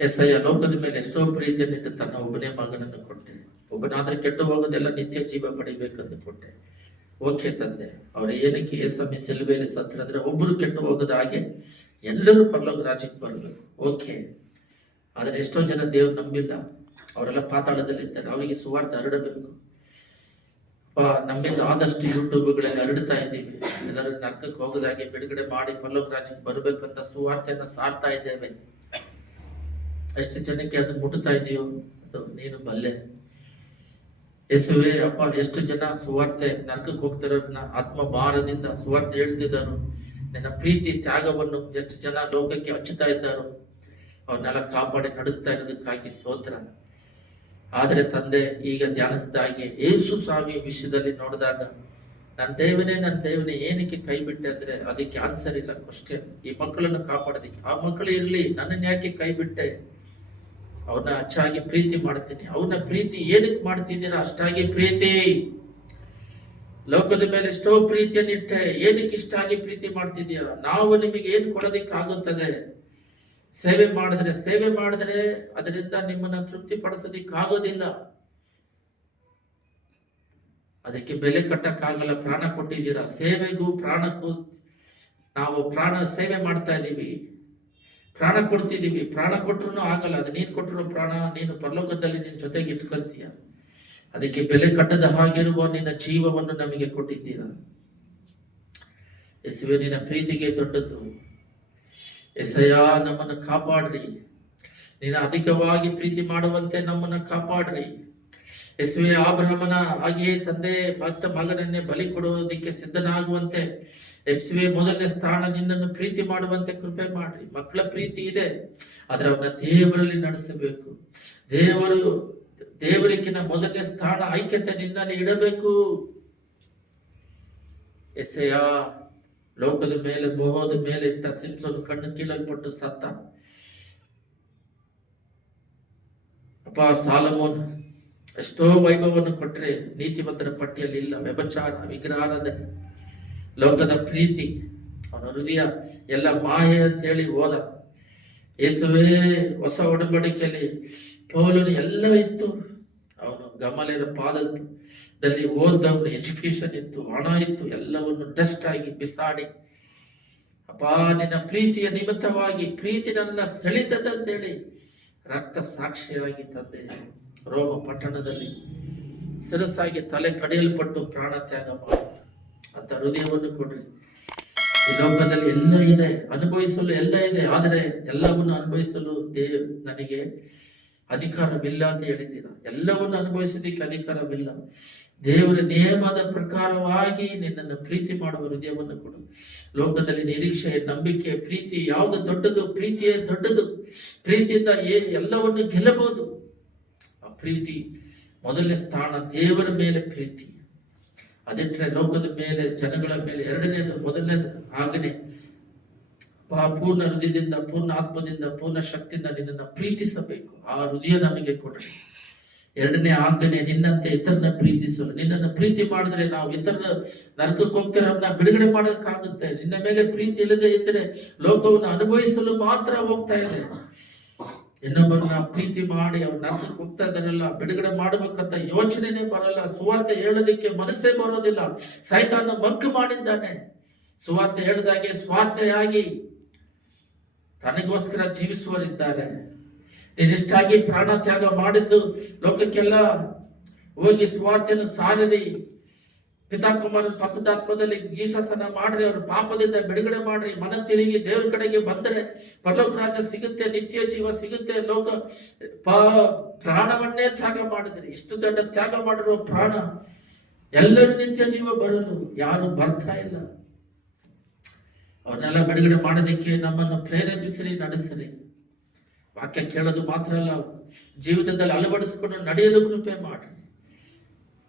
ಎಸಯ್ಯ, ಲೋಕದ ಮೇಲೆ ಎಷ್ಟೋ ಪ್ರೀತಿಯನ್ನಿಟ್ಟು ತನ್ನ ಒಬ್ಬನೇ ಮಗನನ್ನು ಕೊಟ್ಟೆ. ಒಬ್ಬನಾದ್ರೆ ಕೆಟ್ಟು ಹೋಗೋದೆಲ್ಲ ನಿತ್ಯ ಜೀವ ಪಡಿಬೇಕಂದು ಕೊಟ್ಟೆ. ಓಕೆ ತಂದೆ, ಅವ್ರ ಏನಕ್ಕೆ ಏಸಮ್ಮಿ ಸೆಲ್ವೇಲಿ ಸತ್ತರಂದ್ರೆ ಒಬ್ಬರು ಕೆಟ್ಟು ಹೋಗೋದ ಹಾಗೆ ಎಲ್ಲರೂ ಪರಲೋಕ ರಾಜ್ಯಕ್ಕೆ ಬರಬೇಕು. ಓಕೆ, ಆದರೆ ಎಷ್ಟೋ ಜನ ದೇವ್ರು ನಂಬಿಲ್ಲ, ಅವರೆಲ್ಲ ಪಾತಾಳದಲ್ಲಿದ್ದಾರೆ. ಅವರಿಗೆ ಸುವಾರ್ತೆ ಹರಡಬೇಕು. ನಮ್ಮಿಂದ ಆದಷ್ಟು ಯೂಟ್ಯೂಬ್ಗಳಲ್ಲಿ ಹರಡ್ತಾ ಇದ್ದೀವಿ. ಎಲ್ಲರೂ ನರಕಕ್ಕೆ ಹೋಗೋದಾಗೆ ಬಿಡುಗಡೆ ಮಾಡಿ ಪರಲೋಕ ರಾಜ್ಯಕ್ಕೆ ಬರಬೇಕಂತ ಸುವಾರ್ತೆಯನ್ನು ಸಾರ್ತಾ ಇದ್ದೇವೆ. ಎಷ್ಟು ಜನಕ್ಕೆ ಅದು ಮುಟ್ತಾ ಇದೆಯೋ ಅದು ನೀನು ಬಲ್ಲೆ. ಯೇಸುವೇ ಅಪ್ಪ, ಎಷ್ಟು ಜನ ಸುವಾರ್ತೆ ನರಕಕ್ಕೆ ಹೋಗ್ತಿರೋರನ್ನ ಆತ್ಮ ಭಾರದಿಂದ ಸುವಾರ್ತೆ ಹೇಳ್ತಿದ್ದಾರೋ, ನಿನ್ನ ಪ್ರೀತಿ ತ್ಯಾಗವನ್ನು ಎಷ್ಟು ಜನ ಲೋಕಕ್ಕೆ ಹಚ್ಚುತ್ತಾ ಇದ್ದಾರೋ ಅವ್ರನ್ನೆಲ್ಲ ಕಾಪಾಡಿ ನಡೆಸ್ತಾ ಇರೋದಕ್ಕಾಗಿ ಸ್ತೋತ್ರ. ಆದರೆ ತಂದೆ, ಈಗ ಧ್ಯಾನಿಸಿದ ಹಾಗೆ ಯೇಸು ಸ್ವಾಮಿ ವಿಷಯದಲ್ಲಿ ನೋಡಿದಾಗ ನನ್ನ ದೇವನೇ ಏನಕ್ಕೆ ಕೈ ಬಿಟ್ಟೆ ಅಂದ್ರೆ ಅದಕ್ಕೆ ಆನ್ಸರ್ ಇಲ್ಲ. ಕ್ವಶ್ಚನ್, ಈ ಮಕ್ಕಳನ್ನು ಕಾಪಾಡೋದಕ್ಕೆ. ಆ ಮಕ್ಕಳು ಇರಲಿ, ನನ್ನನ್ನು ಯಾಕೆ ಕೈ ಬಿಟ್ಟೆ? ಅವ್ರನ್ನ ಅಷ್ಟಾಗಿ ಪ್ರೀತಿ ಮಾಡ್ತೀನಿ. ಅವ್ರನ್ನ ಪ್ರೀತಿ ಏನಕ್ಕೆ ಮಾಡ್ತಿದ್ದೀರಾ? ಅಷ್ಟಾಗಿ ಪ್ರೀತಿ, ಲೋಕದ ಮೇಲೆ ಎಷ್ಟೋ ಪ್ರೀತಿಯನ್ನಿಟ್ಟೆ, ಏನಕ್ಕೆ ಇಷ್ಟಾಗಿ ಪ್ರೀತಿ ಮಾಡ್ತಿದ್ದೀರಾ? ನಾವು ನಿಮಗೆ ಏನು ಕೊಡೋದಿಕ್ಕಾಗುತ್ತದೆ? ಸೇವೆ ಮಾಡಿದ್ರೆ ಅದರಿಂದ ನಿಮ್ಮನ್ನ ತೃಪ್ತಿ ಪಡಿಸೋದಿಕ್ಕಾಗೋದಿಲ್ಲ. ಅದಕ್ಕೆ ಬೆಲೆ ಕಟ್ಟಕ್ಕಾಗಲ್ಲ. ಪ್ರಾಣ ಕೊಟ್ಟಿದ್ದೀರಾ, ಸೇವೆಗೂ ಪ್ರಾಣಕ್ಕೂ. ನಾವು ಸೇವೆ ಮಾಡ್ತಾ ಇದ್ದೀವಿ, ಪ್ರಾಣ ಕೊಡ್ತಿದ್ದೀವಿ. ಪ್ರಾಣ ಕೊಟ್ಟರು ಆಗಲ್ಲ. ಅದು ನೀನು ಕೊಟ್ಟಿರೋ ಪ್ರಾಣ ನೀನು ಪರಲೋಕದಲ್ಲಿ ನಿನ್ನ ಜೊತೆಗೆ ಇಟ್ಕೊಳ್ತೀಯ. ಅದಕ್ಕೆ ಬೆಲೆ ಕಟ್ಟದ ಹಾಗಿರುವ ನಿನ್ನ ಜೀವವನ್ನು ನಮಗೆ ಕೊಟ್ಟಿದ್ದೀರಾ. ಯೇಸುವೇ, ನಿನ್ನ ಪ್ರೀತಿಗೆ ದೊಡ್ಡದು. ಯೆಸಯ್ಯ, ನಮ್ಮನ್ನು ಕಾಪಾಡ್ರಿ. ನೀನು ಅಧಿಕವಾಗಿ ಪ್ರೀತಿ ಮಾಡುವಂತೆ ನಮ್ಮನ್ನು ಕಾಪಾಡ್ರಿ. ಯೇಸುವೇ, ಅಬ್ರಹಾಮನ ಹಾಗೆಯೇ ತಂದೆ ಮಗನನ್ನೇ ಬಲಿ ಕೊಡುವುದಕ್ಕೆ ಸಿದ್ಧನಾಗುವಂತೆ ಯೇಸುವೇ, ಮೊದಲನೇ ಸ್ಥಾನ ನಿನ್ನನ್ನು ಪ್ರೀತಿ ಮಾಡುವಂತೆ ಕೃಪೆ ಮಾಡ್ರಿ. ಮಕ್ಕಳ ಪ್ರೀತಿ ಇದೆ, ಆದ್ರೆ ಅವನ್ನ ದೇವರಲ್ಲಿ ನಡೆಸಬೇಕು. ದೇವರಿಗಿನ ಮೊದಲನೇ ಸ್ಥಾನ ಐಕ್ಯತೆ ನಿನ್ನಲ್ಲಿ ಇಡಬೇಕು. ಯೆಸಯ್ಯ, ಲೋಕದ ಮೇಲೆ ಮೋಹದ ಮೇಲೆ ಇಟ್ಟ ಸಿಂಸನು ಕಣ್ಣು ಕೀಳಲ್ಪಟ್ಟು ಸತ್ತ. ಅಪ್ಪ, ಸಾಲಮೋನ್ ಎಷ್ಟೋ ವೈಭವವನ್ನು ಕೊಟ್ರೆ ನೀತಿವಂತರ ಪಟ್ಟಿಯಲ್ಲಿ ಇಲ್ಲ. ವ್ಯಭಿಚಾರ, ವಿಗ್ರಹಾರಾಧನೆ, ಲೋಕದ ಪ್ರೀತಿ, ಅವನ ಹೃದಯ ಎಲ್ಲ ಮಾಯೆ ಅಂತೇಳಿ ಹೋದ. ಯೇಸುವೇ ಹೊಸ ಒಡಂಬಡಿಕೆಯಲ್ಲಿ ಪೌಲನು ಎಲ್ಲ ಇತ್ತು. ಅವನು ಗಮಲಿಯರ ಪಾದದಲ್ಲಿ ಓದ್ದವನು, ಎಜುಕೇಶನ್ ಇತ್ತು, ಹಣ ಇತ್ತು, ಎಲ್ಲವನ್ನು ಡಸ್ಟ್ ಆಗಿ ಬಿಸಾಡಿ, ಅಪ್ಪಾ ನಿನ್ನ ಪ್ರೀತಿಯ ನಿಮಿತ್ತವಾಗಿ ಪ್ರೀತಿ ನನ್ನ ಸೆಳಿತದಂತೇಳಿ ರಕ್ತ ಸಾಕ್ಷಿಯಾಗಿ ತಂದೆ ರೋಮ ಪಟ್ಟಣದಲ್ಲಿ ಸಿರಸಾಗಿ ತಲೆ ಕಡಿಯಲ್ಪಟ್ಟು ಪ್ರಾಣ ತ್ಯಾಗ ಮಾಡಿ ಅಂತ ಹೃದಯವನ್ನು ಕೊಡ್ರಿ. ಈ ಲೋಕದಲ್ಲಿ ಎಲ್ಲ ಇದೆ, ಅನುಭವಿಸಲು ಎಲ್ಲ ಇದೆ, ಆದರೆ ಎಲ್ಲವನ್ನು ಅನುಭವಿಸಲು ನನಗೆ ಅಧಿಕಾರವಿಲ್ಲ ಅಂತ ಹೇಳಿದ್ದೀರ. ಎಲ್ಲವನ್ನು ಅನುಭವಿಸೋದಕ್ಕೆ ಅಧಿಕಾರವಿಲ್ಲ. ದೇವರ ನಿಯಮದ ಪ್ರಕಾರವಾಗಿ ನಿನ್ನನ್ನು ಪ್ರೀತಿ ಮಾಡುವ ಹೃದಯವನ್ನು ಕೊಡು. ಲೋಕದಲ್ಲಿ ನಿರೀಕ್ಷೆ, ನಂಬಿಕೆ, ಪ್ರೀತಿ ಯಾವುದು ದೊಡ್ಡದು? ಪ್ರೀತಿಯೇ ದೊಡ್ಡದು. ಪ್ರೀತಿಯಿಂದ ಎಲ್ಲವನ್ನು ಗೆಲ್ಲಬಹುದು. ಆ ಪ್ರೀತಿ ಮೊದಲನೇ ಸ್ಥಾನ ದೇವರ ಮೇಲೆ ಪ್ರೀತಿ. ಅದಿಟ್ಟರೆ ಲೋಕದ ಮೇಲೆ, ಜನಗಳ ಮೇಲೆ ಎರಡನೇದು. ಮೊದಲನೇದು ಆಜ್ಞೆ, ಪೂರ್ಣ ಹೃದಯದಿಂದ, ಪೂರ್ಣ ಆತ್ಮದಿಂದ, ಪೂರ್ಣ ಶಕ್ತಿಯಿಂದ ನಿನ್ನನ್ನು ಪ್ರೀತಿಸಬೇಕು. ಆ ಹೃದಯ ನಮಗೆ ಕೊಡ್ರಿ. ಎರಡನೇ ಆಜ್ಞೆ, ನಿನ್ನಂತೆ ಇತರನ ಪ್ರೀತಿಸಲು. ನಿನ್ನನ್ನು ಪ್ರೀತಿ ಮಾಡಿದ್ರೆ ನಾವು ಇತರರ ನರಕಕ್ಕೆ ಹೋಗ್ತಾರನ್ನ ಬಿಡುಗಡೆ ಮಾಡೋದಕ್ಕಾಗುತ್ತೆ. ನಿನ್ನ ಮೇಲೆ ಪ್ರೀತಿ ಇಲ್ಲದೆ ಇದ್ದರೆ ಲೋಕವನ್ನು ಅನುಭವಿಸಲು ಮಾತ್ರ ಹೋಗ್ತಾ ಇದೆ. ಇನ್ನೊಬ್ಬರನ್ನ ಪ್ರೀತಿ ಮಾಡಿ ಅವ್ರು ನರಕಕ್ಕೆ ಹೋಗ್ತಾ ಇದ್ದಾರಲ್ಲ, ಬಿಡುಗಡೆ ಮಾಡಬೇಕಂತ ಯೋಚನೆನೇ ಬರಲ್ಲ. ಸುವಾರ್ತೆ ಹೇಳೋದಕ್ಕೆ ಮನಸ್ಸೇ ಬರೋದಿಲ್ಲ. ಸೈತಾನ ಮಗ್ಗು ಮಾಡಿದ್ದಾನೆ. ಸುವಾರ್ತೆ ಹೇಳಿದಾಗೆ ಸ್ವಾರ್ಥೆಯಾಗಿ ತನಗೋಸ್ಕರ ಜೀವಿಸುವರಿದ್ದಾರೆ. ನೀನಿಷ್ಟಾಗಿ ಪ್ರಾಣ ತ್ಯಾಗ ಮಾಡಿದ್ದು ಲೋಕಕ್ಕೆಲ್ಲ ಹೋಗಿ ಸ್ವಾರ್ಥೆಯನ್ನು ಸಾರಿರಿ. ಪಿತಾಕುಮಾರನ ಪರಿಶುದ್ಧಾತ್ಮದಲ್ಲಿ ಜೀಸಸನ್ನ ಮಾಡ್ರಿ, ಅವ್ರ ಪಾಪದಿಂದ ಬಿಡುಗಡೆ ಮಾಡ್ರಿ, ಮನ ತಿರುಗಿ ದೇವ್ರ ಕಡೆಗೆ ಬಂದರೆ ಪರಲೋಕ ರಾಜ್ಯ ಸಿಗುತ್ತೆ, ನಿತ್ಯ ಜೀವ ಸಿಗುತ್ತೆ. ಲೋಕ ಪ್ರಾಣವನ್ನೇ ತ್ಯಾಗ ಮಾಡಿದ್ರಿ. ಇಷ್ಟು ದೊಡ್ಡ ತ್ಯಾಗ ಮಾಡಿರುವ ಪ್ರಾಣ ಎಲ್ಲರೂ ನಿತ್ಯ ಜೀವ ಬರಲು ಯಾರು ಬರ್ತಾ ಇಲ್ಲ. ಅವ್ರನ್ನೆಲ್ಲ ಬಿಡುಗಡೆ ಮಾಡೋದಕ್ಕೆ ನಮ್ಮನ್ನು ಪ್ರೇರೇಪಿಸಿರಿ, ನಡೆಸಿರಿ. ವಾಕ್ಯ ಕೇಳೋದು ಮಾತ್ರ ಅಲ್ಲ, ಜೀವಿತದಲ್ಲಿ ಅಳವಡಿಸಿಕೊಂಡು ನಡೆಯಲು ಕೃಪೆ ಮಾಡಿ.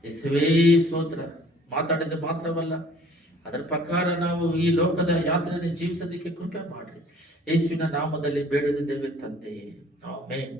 ಯೇಸುವೇ ಸ್ತೋತ್ರ. ಮಾತಾಡಿದ ಮಾತ್ರವಲ್ಲ, ಅದರ ಪ್ರಕಾರ ನಾವು ಈ ಲೋಕದ ಯಾತ್ರೆಯನ್ನು ಜೀವಿಸೋದಕ್ಕೆ ಕೃಪೆ ಮಾಡ್ರಿ. ಯೇಸುವಿನ ನಾಮದಲ್ಲಿ ಬೇಡದಿದ್ದೇವೆ ತಂದೆಯೇ, ಆಮೆನ್.